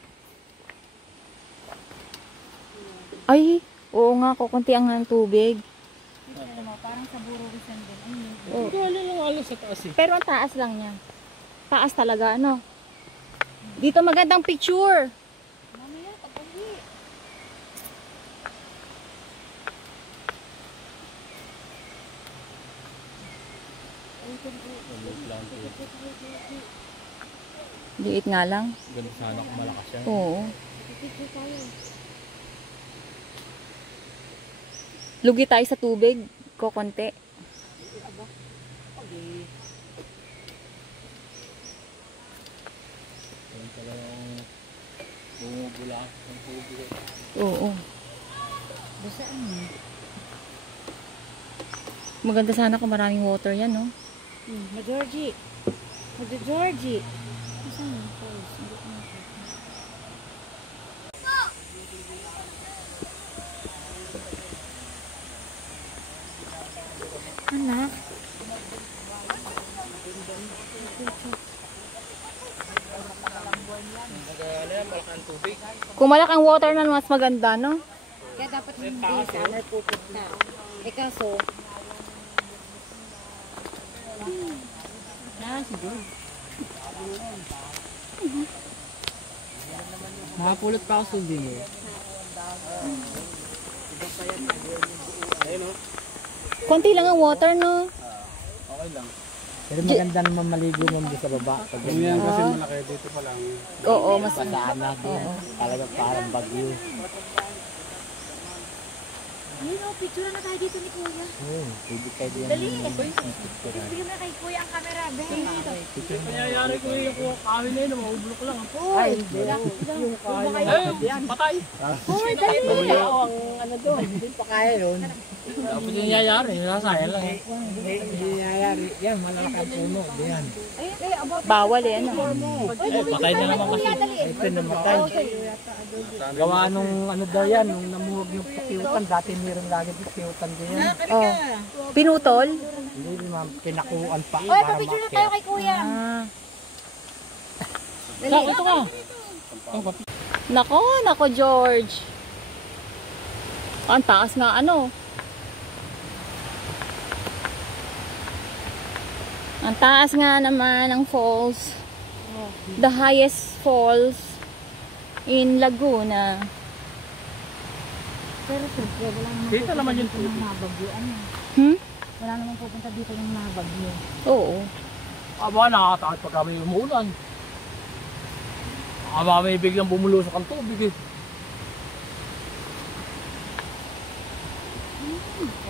Ay, oo nga, kukunti ang tubig. Dito mo, parang sa Buruwisan din. Ayun. Oo. Galing lang alas sa taas eh. Pero ang taas lang niya. Taas talaga, ano? Dito magandang picture. Mamaya, kapagi. Liit nga lang. Ganun sana kung malakas yan. Oo. Lugi tayo sa tubig. Kukunti. Ganun talagang Wala ang tubig. Oo. Maganda sana kung maraming water yan, no? Mag-Georgie. Mag-Georgie. Saan yung falls? Hindi ko nakita. Anak. Kung malak ang water na mas maganda, no? Kaya dapat hindi summer pupunta. Eh kaso, Nakapulot pa ako sa din eh. Konti lang ang water, no? Okay lang. Pero maganda naman maligo mo doon sa baba. Pag Yan kasi malaki dito pa lang. Oo, mas... basaan na doon. Talaga parang bagyo. ayun o, picture na tayo dito ni Kuya. Pwede kayo diyan. Dali. Bigyan na kay Kuya ang camera, be. Nangyayari ko yung kahoy na yun, mahubulok lang. Ay, hindi. Yung kaya. Eh, patay. Hoy, dali. Ang ano doon, hindi pa kaya yun. Tapos yung nangyayari, nasasayang lang eh. Hindi nangyayari. Yan, malalakang puno. Diyan. Bawal eh, ano? Patay na naman kasi. Ito namatay. Gawa nung ano daw yan, nung namuhog yung pakiutan. Dati meron lagi yung pakiutan din yan. Oh. Pinutol? Hindi ma'am, kinakuan pa Hoy, para papicture na tayo makyat. kay Kuya. Ah. Ikaw, ito ka. Nako, George. Ang taas nga, ano? Ang taas nga naman ng falls. The highest falls in Laguna. Pero siyempre, wala naman Dito naman yung tubig. mabagyuan. Hmm? Wala naman pupunta dito yung mabagyo. Oo. Aba, nakakatakot pagka may umuulan. Aba, may biglang bumulusok ang tubig eh.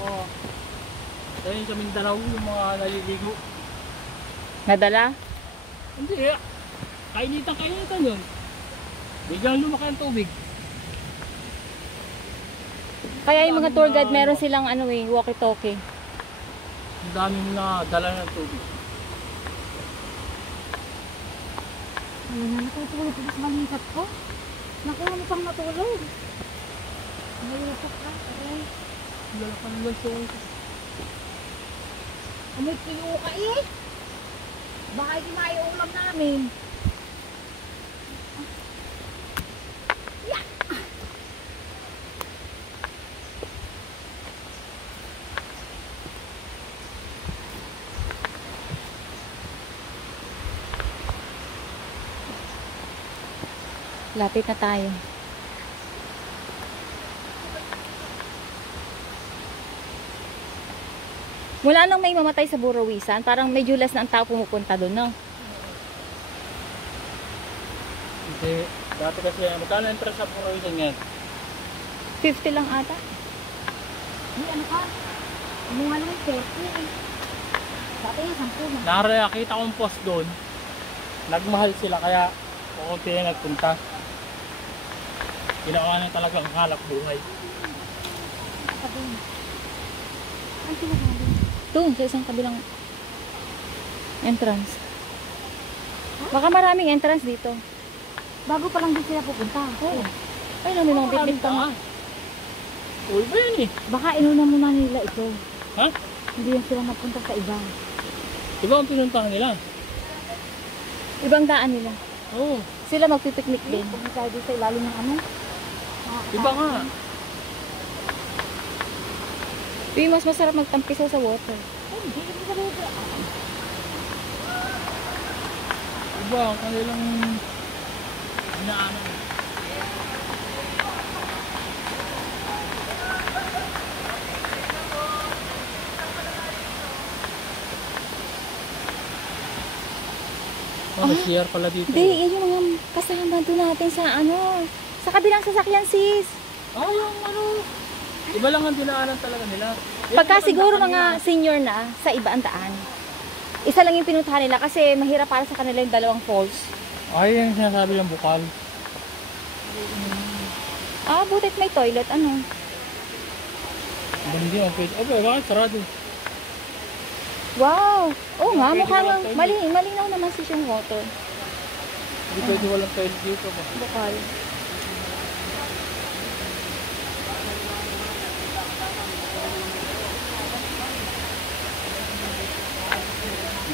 Oh. Dahil sa Mindanao, yung mga naliligo. Nadala? Hindi eh. Kainitan yun. Biglang lumaki ang tubig. Kaya yung mga tour guide, meron silang ano eh, walkie-talkie. Ang dami na dala ng tubig. Ano na, natutulog ko sa malikat ko. Nakuha mo pang matulog. Nalipot ka. Aray. Dala ka ng lasyon. May kiyo ka eh. Baka hindi maiulam namin. Lapit na tayo. Wala nang may mamatay sa Burawisan. Parang medyo less na ang tao pumupunta doon, no? Hindi. Dati kasi, magkano entrance sa Purawisan ngayon? 50 lang ata. Hindi, ano ka? Ano nga naman, 40 eh. Dati nga, 10 na. Nakita kong post doon. Nagmahal sila kaya kukunti na nagpunta. Ginawa na talagang halap buhay. Ang sinasabi. Doon, sa isang kabilang entrance. Baka maraming entrance dito. Bago pa lang din sila pupunta. Oo. Ay, may mga bitbit pa nga. Uy ba yun eh? Baka inuna muna nila ito. Ha? Hindi yan sila napunta sa iba. Diba ang pinuntahan nila? Ibang daan nila. Oo. Sila magpipiknik din. Kung tayo dito sa ilalim ng ano. Iba nga. Uy, mas masarap magtampisaw sa water. Hindi, hindi sa lugar. Iba ang kanilang inaano. Oh, share pala dito. Hindi, yan yung mga kasama doon natin sa ano. Sa kabilang sasakyan, sis. Ah, yung ano. Iba lang ang dinaanan talaga nila. Pagka siguro mga senior na, sa iba ang daan. Isa lang yung pinuntahan nila kasi mahirap para sa kanila yung dalawang falls. Ay, yung sinasabi ng bukal. Ah, butit may toilet. Ano? Hindi ang pwede. Oh, bakit sarado? Wow! Oo nga, Pwede mukhang walang toilet. malinaw naman si yung water. Hindi pwede walang toilet dito ba? Bukal.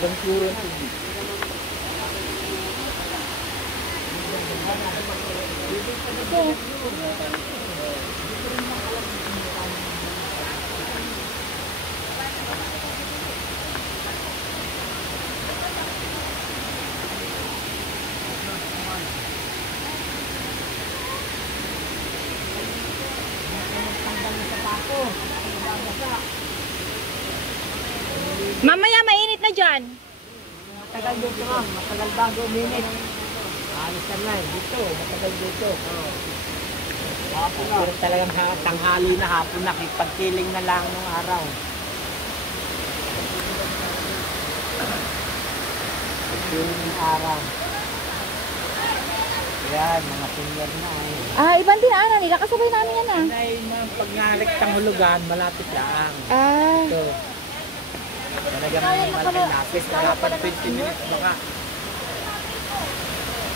Ibang kluro ang tubig. Mamaya mainit na dyan. Matagal dito ma'am, matagal bago uminit. Alis ka na dito, matagal dito. Pero talagang tanghali na hapon na, pagkiling na lang ng araw. Pagkiling ng araw. Yan, mga senior na. Ah, ibang dinaanan nila. Kasabay namin yan ah. Ay, ma'am, pag narektang hulugan, malapit lang. Ah. Ito. Talagang malapit lapis. Wala pa 20 minutes baka.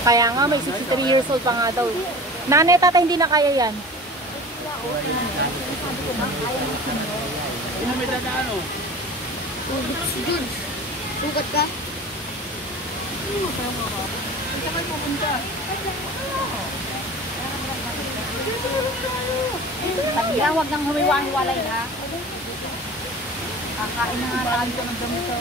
Kaya nga, may 63 years old pa nga daw. Nanay, tata, hindi na kaya yan. Sino may dadaan o? George, sugat ka? Tagya, huwag nang humiwa-hiwalay ha. Kakain na nga tayo ng ganito.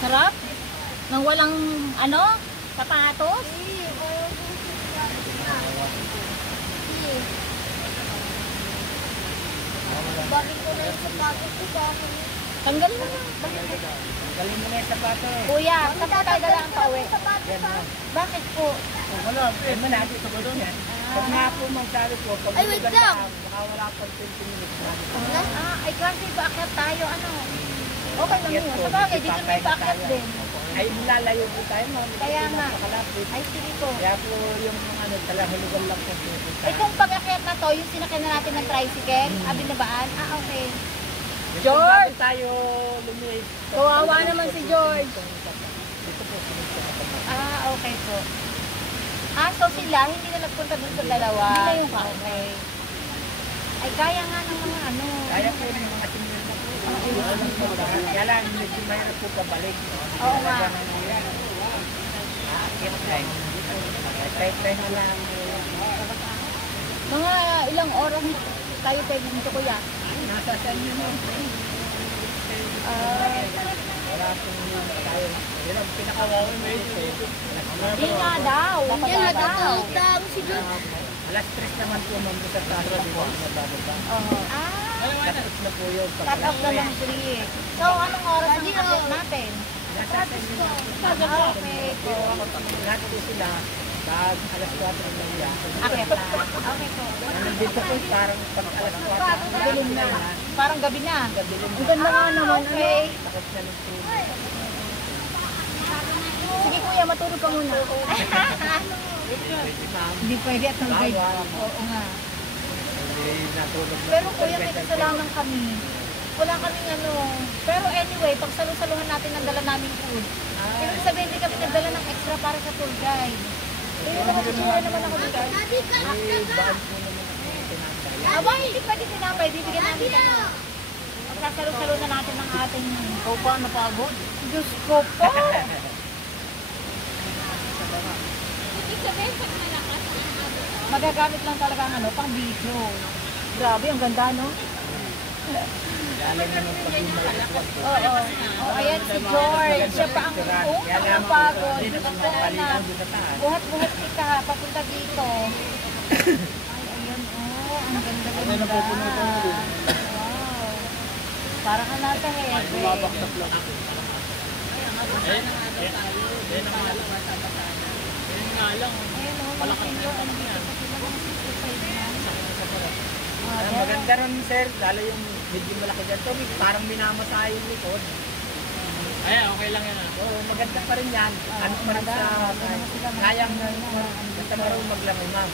Sarap? Nang walang ano? Sapatos? Bakit ko na yung sapatos ko sa akin? Tanggalin mo na. Galing mo na yung sapato. Kuya, saan po tayo dalang pauwi? Bakit po? Wala, eh, malapit sa bado niya. Pag nga po magsabi po, pag Ay, wait hulugan lang. baka wala pang 20 minutes na. Ay kasi baakyat tayo, ano? Okay lang yun. Sa bagay, dito may baakyat din. Ay, lalayo po tayo. Kaya nga. Makalapit. Ay, sige po. Kaya po yung ano, talagang hulugan lang po. Eh kung pag-akyat na to, yung sinakyan na natin ng tricycle, Abinabaan, okay. George! Tayo lumis. Kawawa naman si George. Dito po, Okay po. So sila, hindi na nagpunta dun sa dalawa. Hindi na yung okay. Ay, kaya nga ng mga ano. kaya po yung mga senior na po. Kaya lang, medyo mahirap po pabalik. Oo nga. Aakyat tayo. Try na lang. Mga ilang oras tayo tayo dito, kuya. Nasa saan yun yun? Wala pong tayo. Yun ang pinakawawi mo yun. Hindi nga daw. Yan, natutulog daw si George. Alas 3 naman po ma'am sa tayo. Bababa. Tapos na po yun. Cut off na lang 3. So, anong oras ang akyat natin? Nasa saan yun? Okay po. Lahat po sila. Pag alas 4 na niya. Akyat na. Okay po. Nandito po parang pag alas 4. Madilim na. Parang gabi na. Kabilin Ang ganda nga naman. Okay. Tapos na ng tubig. Sige kuya, matulog ka muna. Hindi pwede at ng guide. Oo nga. Hindi natulog na. Pero kuya, may kasalanan kami. Wala kaming ano. Pero anyway, pag salusaluhan natin ang dala naming food. Ibig sabihin, hindi kami nagdala ng extra para sa tour guide. Pero nakasusuhan naman ako dito. Daddy, ka Aba, hindi pwede tinapay. Bibigyan namin ano. Pagsasalu-salo na natin ng ating... Ikaw pa napagod. Diyos ko po! Magagamit lang talaga ang ano, pang video. Grabe, ang ganda, no? Galing naman pag yung malakas. Oo. Oh, ayan si George. Siya pa ang napagod. Totoo na. Buhat-buhat kita, papunta dito. Ay, ayan, oh. Ang ganda-ganda. Wow. Parang ka nasa heaven. Bumabaksak lang ako. Ayun nga lang. Ayan, oh, mga senior, andito pa sila. Maganda ron sir, lalo yung medyo malaki dyan. Ito, parang minamasahe yung likod. Ay, okay lang yan. Oo, maganda pa rin yan. Ano pa rin sa kayang basta marunong maglaro ma'am.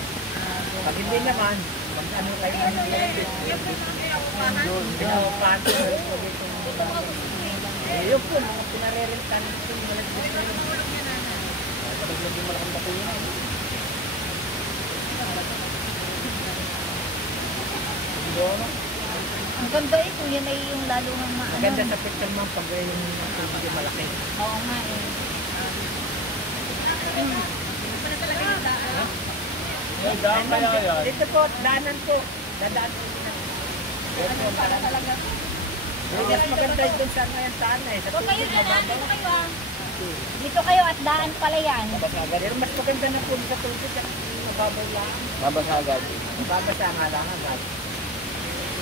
Pag hindi naman, ano kayo ng pinaupahan ko na rin po dito. Yun po, mga pinarerentahan ko yung malagdas na yun. Palaglag yung malaking bato yun. Ang ganda eh, kung yan ay yung lalo ng Maganda sa picture ma'am pag yung tubig yung malaki. Oo nga eh. Daan kaya yan. Dito po, daanan po. Dadaan po din ako. Dito para talaga. Yes, maganda yung saan na yan saan eh. Sa Huwag kayo tubig, na lang, mababaw. dito kayo ah. Dito kayo at daan pala yan. Pero mas maganda na po sa tubig at mababaw lang. Babasa agad. Mababasa nga lang agad.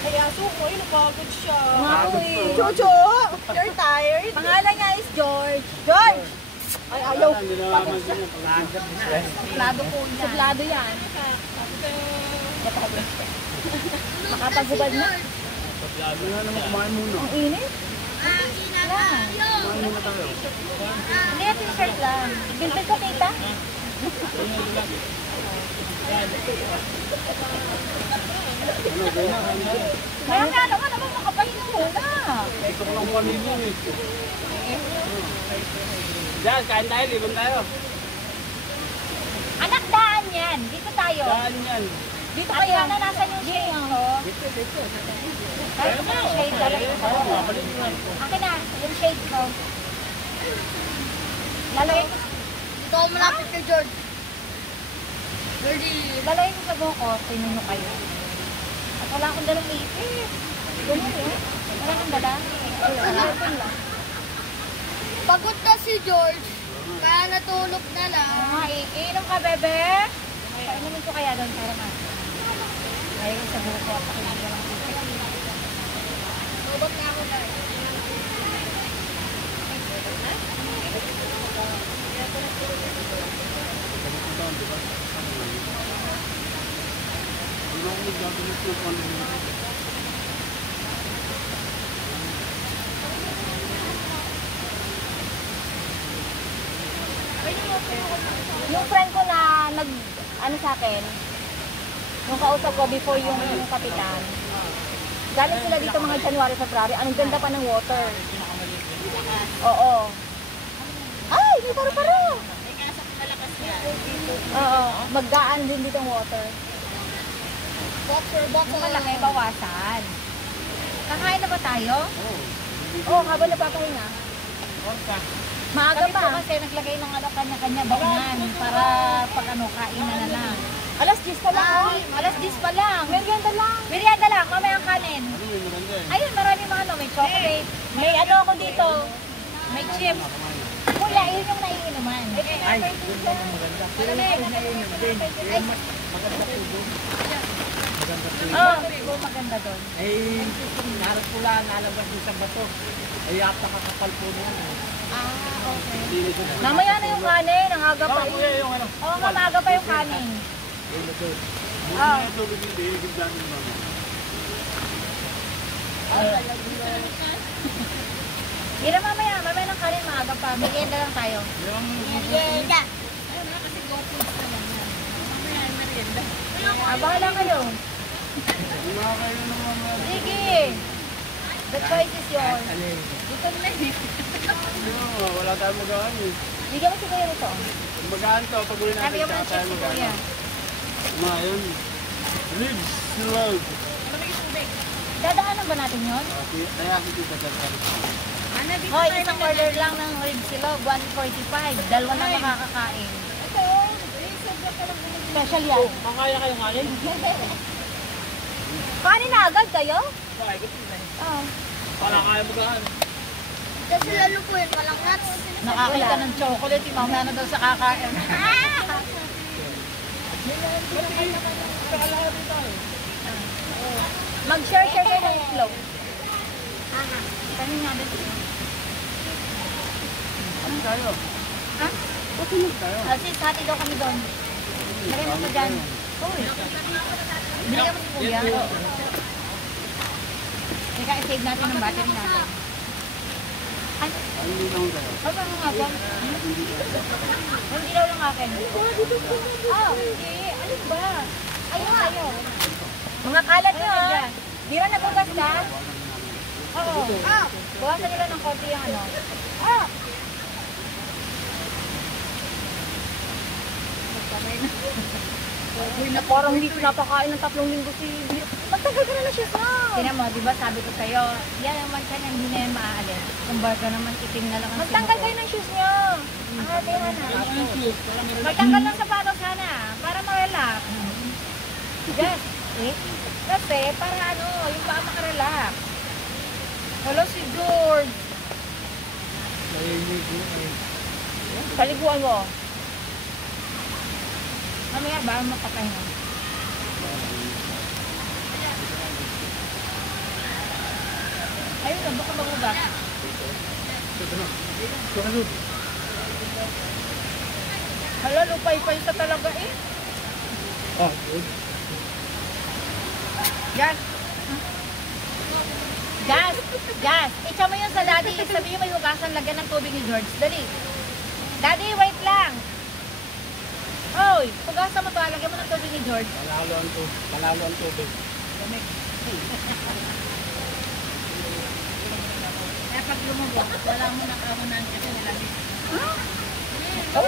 Kaya suko, napagod siya. Mapagod po. Chucho, you're tired? Pangalan niya is George. George! Ay, ayaw. Pagod na. Suplado po yan. Suplado yan. Makapagubad na. Lalo na naman kumain muna. Ang init. Lang. Kumain muna tayo. Hindi, t-shirt lang. Bilbil ko, tita. Ano, gaya na, kanya. Kaya nga naman makapahinga muna. Ito ko lang kumanin yun eh. Diyan, kain tayo, libon tayo. Anak, daan yan. Dito tayo. Daan yan. Dito At kayo. yan na nasan yung shade ko. Kahit ko yung shade, lalagay ko. Akin na, yung shade ko. Lalagay ko, Ito ako malapit kay George. Ready? lalagay ko sa buhok ko. Tingnan nyo kayo. At wala akong dalang ipis. Ganun eh. Wala akong dala. Hanapin lang. Pagod na si George. Kaya natulog na lang. Iinom ka, bebe. Painumin ko kaya doon para ma. Lalagay ko sa buhok ko. At akin ko lang ipis. Robot na ako na. Ano ako nagagalit ng panin? Yung friend ko na ano sa akin, nung kausap ko before yung kapitan, galing sila dito mga January, February, ang ganda pa ng water. Oo. Ay, may paro-paro! Oo, maggaan din dito ang water. Boxer, boxer. Malaki, bawasan. Kakain na ba tayo? Oo, habang napapahinga. Maaga Kami pa. po kasi naglagay ng ano, kanya-kanya baunan para pag ano, kainan na lang. Alas 10 pa lang. Ay, alas 10 pa lang. Merienda lang. Merienda lang, mamaya ang kanin. Ano yung maganda eh? Ayun, marami mga ano, may chocolate. May ano ako dito. May chips. Kuya, yun yung naiinuman. Ay, yun lang ang maganda. Pero yung naiinom din. Yung mas maganda po doon. Maganda po yun. Oh, maganda doon. Eh, narat pula, nalabas yung sa bato. Ay, apakakapal po niyan. Mamaya na yung kanin. Ang aga pa. Kuya, yung ano? Oo nga, maaga pa yung kanin. Muna yung tubig hindi, gigdan yung mga. Mira, mamaya ng kanin, maaga pa. Merienda lang tayo. Yung Merienda. Bahala kayo. mga kayo naman mga. Sige. The choice is yours. Alin. Wala tayong magaan eh. Bigyan mo si Kuya nito. Magaan to, pag uli natin Sabi mo ng tsaka tayo chips si magaan. Kuya. Mga yun. Ribs, silog. Dadaanan ba natin yun? Kaya ako dito sa Hoy, isang order lang ng ribs silog, 145. Dalawa na makakakain. Special yan. Makaya kayo ngayon? Kanin na agad kayo? Oo. Wala kaya magaan. Kasi lalo po yun, walang nuts. Nakakita ng chocolate, mamaya na daw sa kakain. Mag-share kayo ng itlog. Kanin nga din. Ano tayo? Ha? Patulog tayo. Sis, hati daw kami doon. Lagay mo pa dyan. Binigyan mo si Kuya. Teka, i-save natin ang battery natin. Ay, ano nga ba? Hindi daw lang akin. Hindi. Ano ba? Ayun sa'yo. Mga kalat nyo, ha? Di rin nagugas ka? Oo. Bawasan nila ng konti yung ano. Parang hindi ko napakain ng 3 linggo si Bia. Matagal ka na na siya na. Tinan mo, di ba sabi ko sa'yo, yan naman ka na hindi na yan maaalis. Kumbaga naman itim na lang ang Magtanggal kayo ng shoes niyo. Kaya na. Magtanggal ng sapatos sana, para ma-relax. Yes. Kasi, para ano, yung paa makarelax. Hello si George. Paliguan mo. Mamaya ba mapakahinga? Ayun na, baka magugas. Hala, lupay-pay sa talaga eh. Gas. Gas. Itsa mo yun sa daddy. Sabihin mo yung hugasan, lagyan ng tubig ni George. Dali. Daddy, wait lang. Hoy, hugasan mo to. Lagyan mo ng tubig ni George. Palalo ang tubig. Kaya pag lumubog, wala mo na kamunan kasi nilamig. Ako,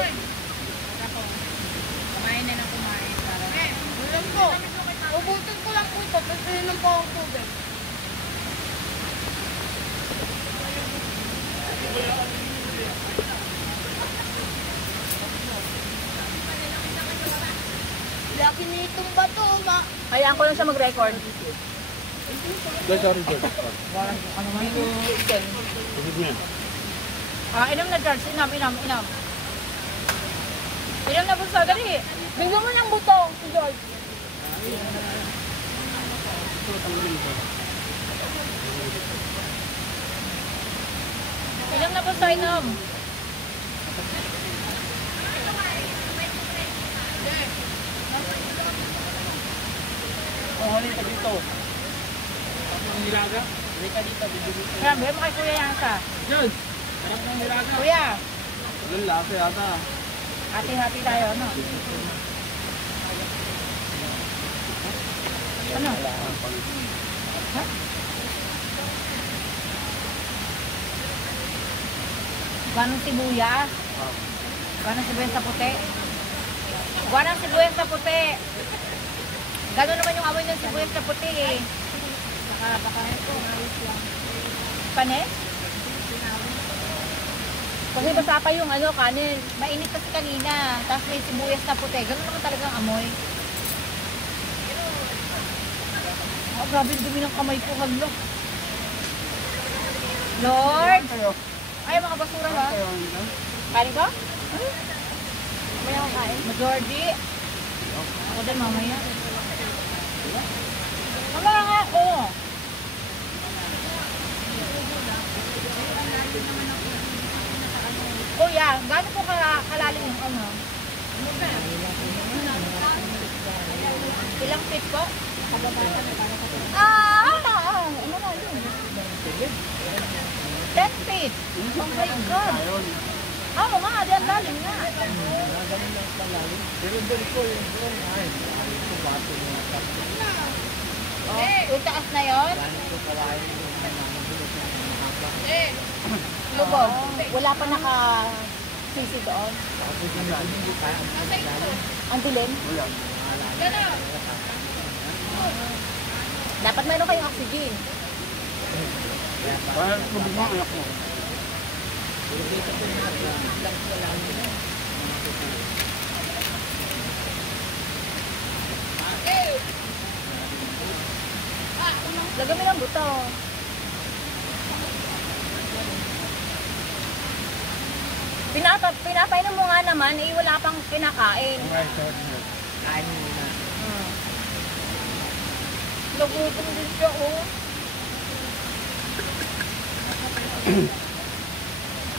kumain na ng kumain. Alam ko. Ubutin ko lang po ito. Kasi yun po ang tubig. Laki na itong bato, ma. Hayaan ko lang siya mag-record. Sorry, George. Inom na George. Inom. Inom na bunso. Dali. Bigyan mo ng buto, si George. Inom na bunso. Inom. Halika dito. Ang nilaga. Halika dito. Bibili. Kaya, bigyan mo kay Kuya Yansa. George! Harap ng nilaga. Kuya, Ang laki ata. hati-hati tayo, ano? Ano? Ha? Ganong sibuyas? Ganong sibuyas sa puti? Ganong sibuyas sa puti? Gano'n naman yung amoy ng sibuyas na puti eh. Baka ito. Panes? Kasi basa pa yung ano, kanin. Mainit kasi kanina. Tapos may sibuyas na puti. Gano'n naman talagang amoy. Oh, grabe yung dumi ng kamay ko. Halo. Lord! Ay, mga basura ba? Kanin ko? Mamaya ako kain. Majority. Ako din mamaya. Mamaya nga ako. Kuya, gaano po kalalim yung ano? Ilang feet po? Ano na yun? 10 feet. Oh my God. Oo nga, di ang lalim nga. Yung taas na yun? Lubog. Wala pa naka-sisi doon. Ang dilim? Dapat mayroon kayong oxygen. Parang tubig mo, anak mo. Lagyan mo ng buto. Pinapainom mo nga naman, eh wala pang kinakain. Kain mo na. Nagutom din siya, oh.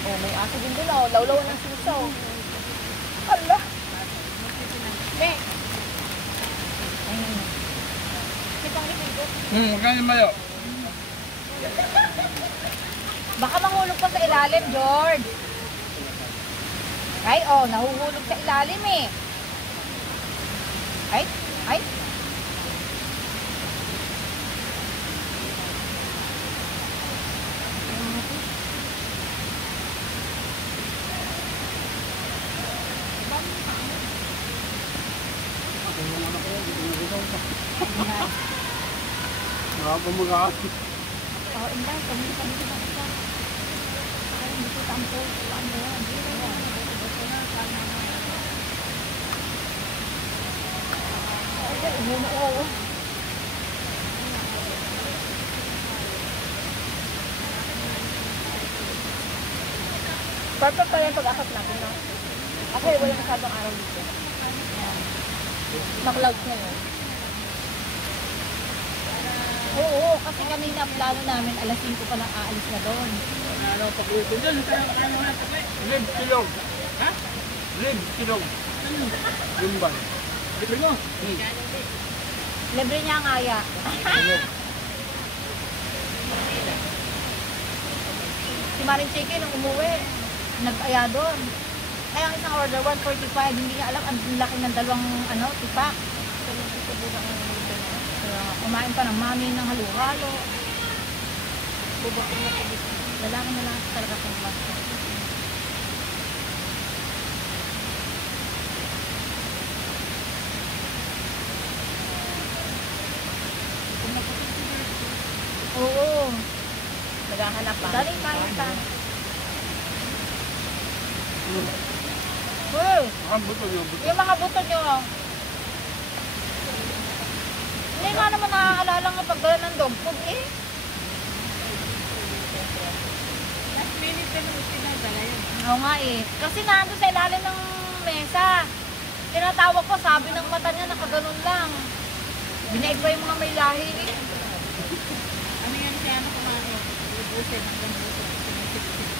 Oh, may aso din doon, oh. Lawlaw ng susaw. Ala. Me. Magkano mayo? Baka mahulog pa sa ilalim, George. Ay, oh, nahuhulog sa ilalim eh. Ay, ay. Nakapamagaan. Oh, inday, kami na isa. Ay, hindi ko tampo. Ano yan? Ay, umuo. Perfect pala yung pag-akot natin, no? Kasi wala masyadong araw dito. Ayan. Maklaud na yun. Oo, kasi kanina plano namin alas 5 pa lang aalis na doon. Ano pag-uwi dyan? Kaya mo na pag-uwi. Lib, silong. Ha? Lib, silong. Lumban. Libre mo? Libre niya ang aya. Si Maring Chiki nung umuwi, nag-aya doon. Ay, ang isang order, 145, hindi niya alam, ang laki ng dalawang tipak. Kumain pa ng mami ng halo-halo. Lalaki na lang talaga kung basta. Oo. Naghahanap pa. Daling kain pa. Uy, Ang buto nyo. yung mga buto nyo. Hindi nga naman naaalala nga pagdala ng dog food eh. Last minute ka naman pinadala yun. Oo nga eh. Kasi nandun sa ilalim ng mesa. Tinatawag ko, sabi ng mata niya nakaganon lang. Binaid pa yung mga may lahi eh. Ano yan siya ano kumain? Bubusin hanggang busin. Sinisip-sip.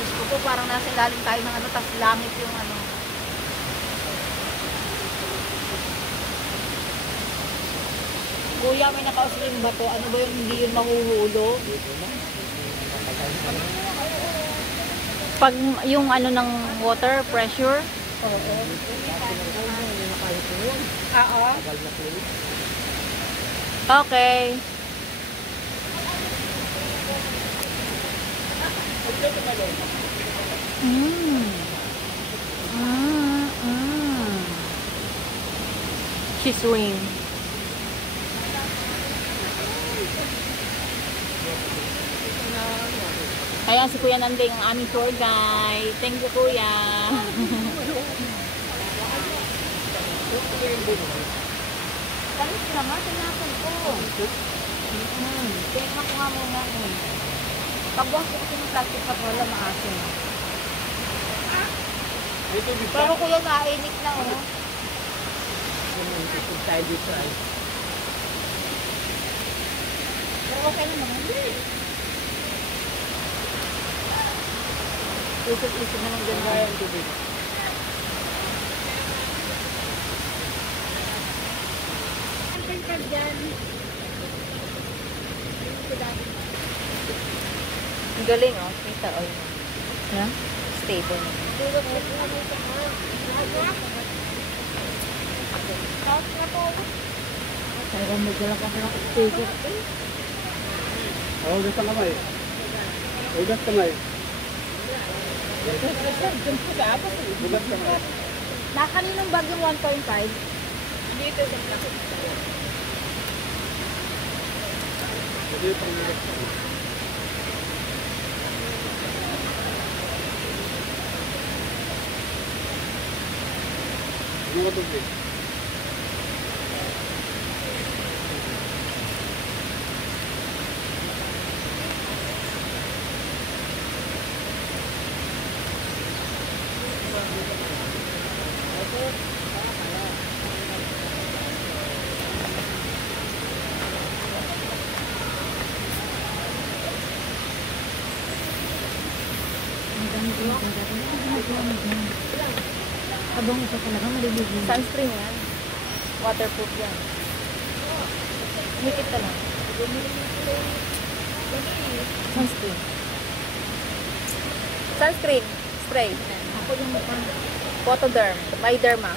Gusto ko parang nasa ilalim tayo ng tapos langit yung Kuya, may nakausling ba to? Ano ba yung hindi yun mahuhulog? Pag yung ng water pressure, Oo. okay. Cheese wing. Kaya si Kuya Nanding ang aming tour guide. Thank you, Kuya. Kalis naman, tinapon ko. Tingnan ko nga muna eh. Pagbukas ko kasi ng plastic pa wala maasin. Ito, bisa. Pero kuya, nainik na oh. Tayo dito ay. Pero okay naman. Isip-isip na ng ganda. Kaya ang tubig. Ang galing, oh. Kita, oh. Yeah? Stable. Kaya magdala ka ng sticker. Hugas ang kamay. Hugas kamay. Hugas kamay. Nakaninong bag yung 1.5? Dito sa plastic. Hindi pang hugas kamay. Ano ka tubig? lamig yan. Abang ito talaga, maliligo. Sunscreen yan. Waterproof yan. Mikit ka lang. Sunscreen. Sunscreen. Spray. Ako yung mukha. Photoderm. My Derma.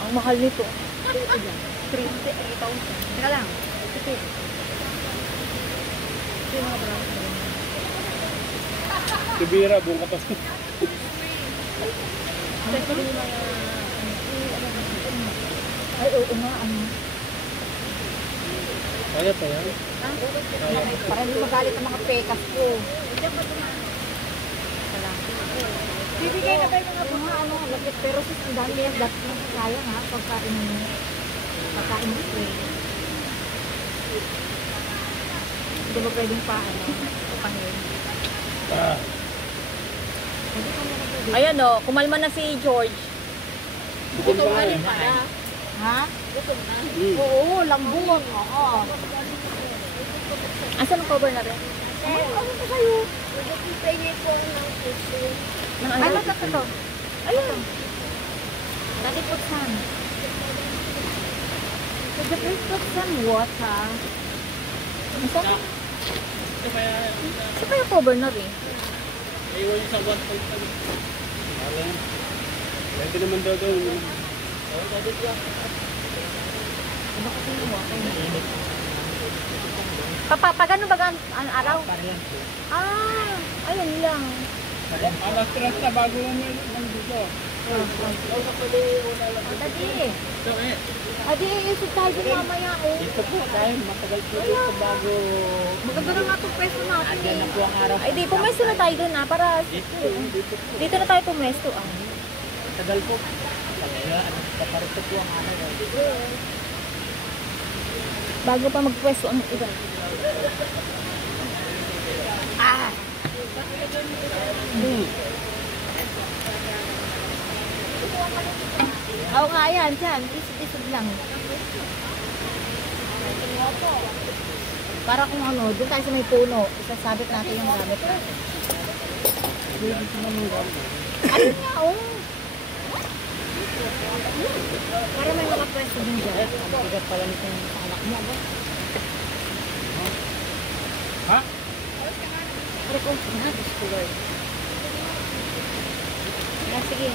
Ang mahal nito. 3,000. Teka lang. Tibira, buong kapas. Ay, oo nga, ano. Kaya pa yan. Para hindi magalit ang mga pekas ko. Bibigay na ba yung mga bunga, ano, lagit, pero sis, ang dami yan, dati yung sayang ha, pagkain mo spray. Hindi ba pwedeng pa, ano, pangin? Ah. Ayan o, kumalma na si George. Gutom ba eh? Ha? Oo, lambot. Oo. Asan ang cover na rin? Ano pa sa'yo? Pwede po ng puso. Ano ka to? Ayun. Dati put sun. So the first put sun water. Asan? Ito kaya, Saan pa yung cover na rin? iwan yung sa 1.5. Alam. Pwede naman daw daw. Pagano ba ang araw? Ah, ayun lang. Alas 3 na bago naman nandito. Dati. Ito eh. Adi, isip tayo din mamaya. Oh. Ito po, dahil matagal po dito bago Maganda na nga itong pwesto natin. andyan na po ang araw. Ay di, pumesto na tayo dun para Dito po. dito na tayo pumesto. Ah. Matagal po. Kaya, paparito po ang araw. Bago pa magpwesto ang iba. Ah! Oo nga yan, dyan. Isip-isip lang. Para kung ano, doon tayo sa may puno, isasabit natin yung gamit natin. Ayun nga, oh. Para may makapwesto din dyan. Ang bigat pala nitong anak mo, ba? Ha? Para kung na, gusto Lord. Ah, sige.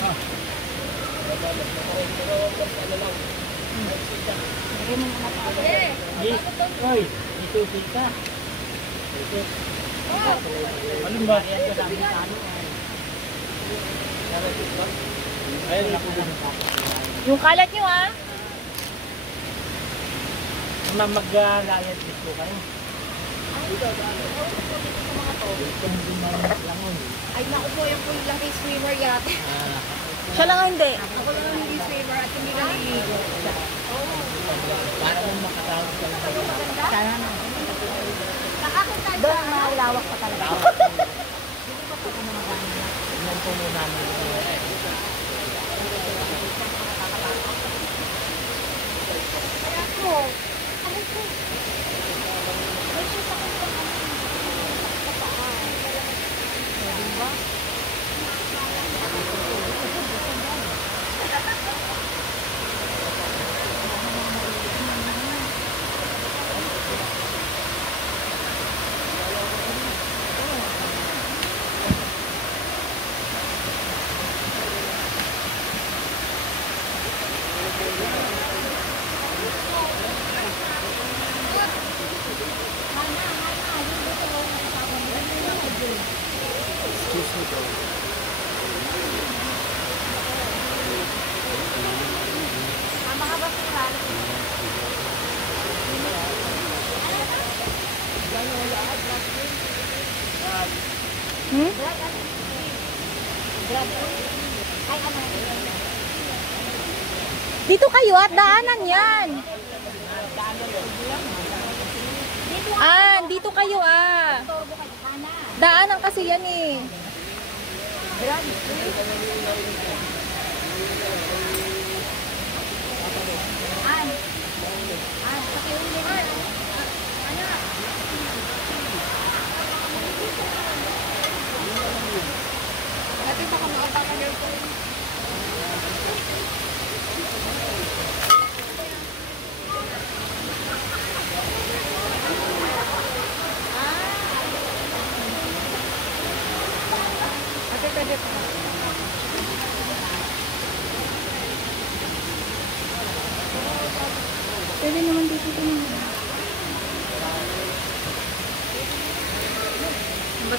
Lagay mo mga tao. Hoy, dito sika. Alin ba? Ayan ka dami sa ano. Ayun ako. Yung kalat nyo ah. Mag-layat dito kayo. Ay, naku po, yung full laki swimmer yata. Siya lang ang hindi. Ako lang ang hindi swimmer at hindi naliligo. Para mo makatawag ka lang. Sana na. Doon, malawak pa talaga. Tingnan po muna namin. Dito kayo at daanan yan. Ah, dito kayo ah. Daanan kasi yan eh.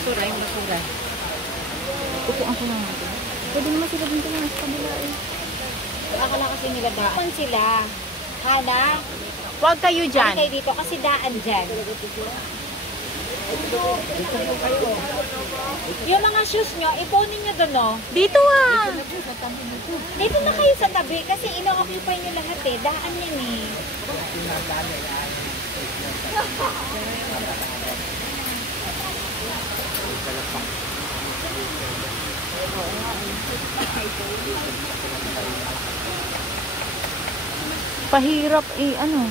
basura, yung basura. Upuan ko lang natin. Pwede naman sila dito na sa kabila eh. Akala kasi nila daan sila. Hana, Huwag kayo dyan. kayo dito kasi daan dyan. Yung mga shoes nyo, ipunin nyo doon, no? Dito ah. Dito na kayo sa tabi kasi ino-occupy nyo lahat eh. Daan yan eh. Pahirap eh, ano.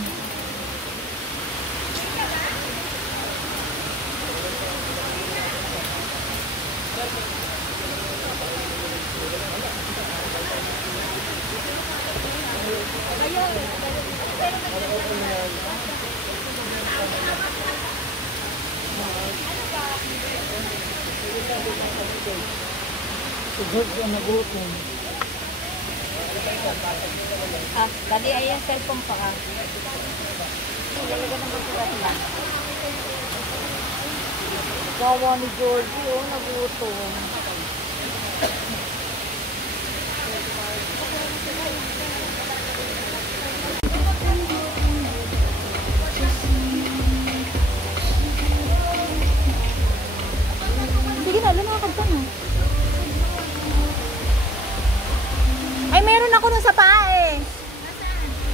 Sugod ka nagutom. Ah, dali ay yung cellphone pa ka. Lalagyan ng basura sila. Gawa ni Georgie, oh, nagutom. Sige na, lumakad ka na. Ay, meron ako nun sa paa eh.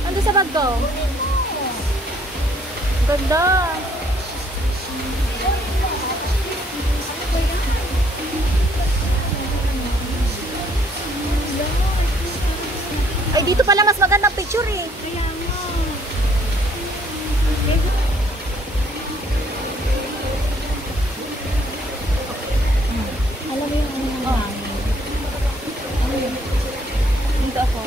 Ando sa bag ko. Ganda. Ay, dito pala mas magandang picture eh. Kaya nga. Alam mo yung ano ng hangin. Ano yun? Dito ako.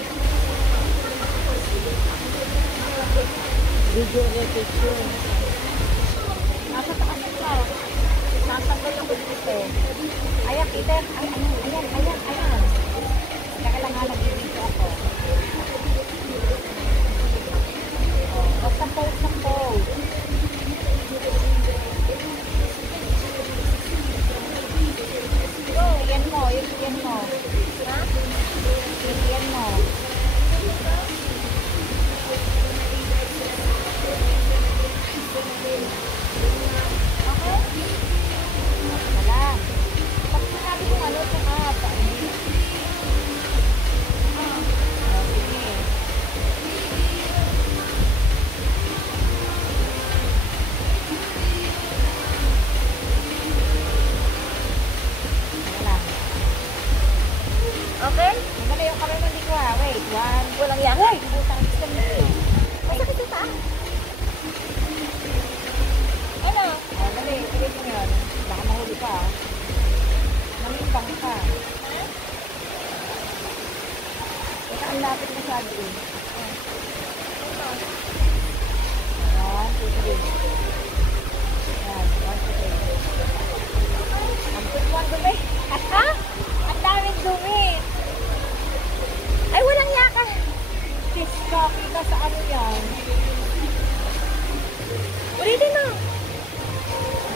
Video picture. Nasa taas ka. Nasanggal ako dito. Ayan, Peter. Ay, ayan. Kaya lang nga nag-video ako. Oh, basta pose. Go, yan mo. Ha? Yan mo. Okay? Wala. Pag sinabi ko ano, saka pa. Sige. Wala. Okay? Maganda yung kamay mo, hindi ko ha. Wait, one. Walang yan. Hoy! Butang gusto mo. Masakit yung paa. Ano? Oh, dali, tuloy mo yun. Baka mahuli ka ah. Namimbang ka. Ito ang lapit masyado eh. One, two, three. Yan, one, two, three. Ang tutuan dumi. Ha? Ang daming dumi. Ay, walang yaka. Kiska, kita sa ano yan. Ulitin mo.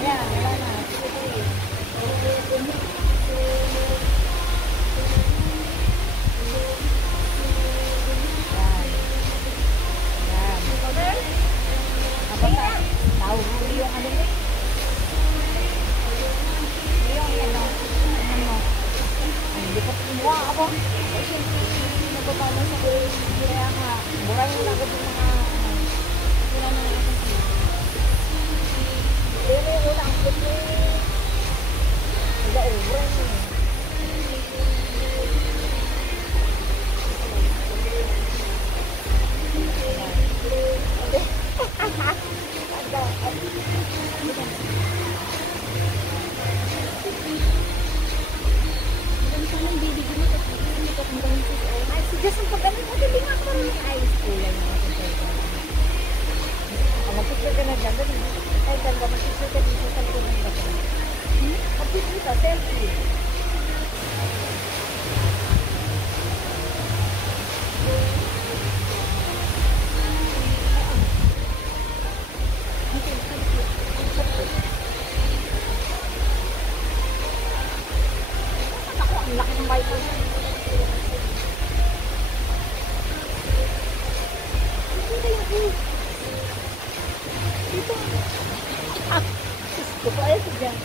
Yan, wala na. Two, three. Yan. Yan. Kapag nahuhuli yung ano mo eh. Yung ano. Ano mo. Ay, hindi ko kumuha ako. Ay, siyempre, nagpapala sa kulit. Kaya nga, buray mo na agad yung mga ano. Wala na ako kasi. Ayun na yung ulang. Nag-auburay mo eh. Ay, si Diyos ang pag-anin mo, hindi nga ako marunong ayos kulay ng ating pagkakas. Mag-picture ka na dyan, dali. Ay, talaga, mag-picture ka dito sa likod ng bato. Mag-picture ka, selfie. Gusto ko ayaw dyan.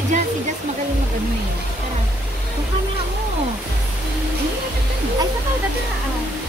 Si Jazz magaling mag-ano eh. Tara. Yung camera mo. Ay, sa kau, dati na.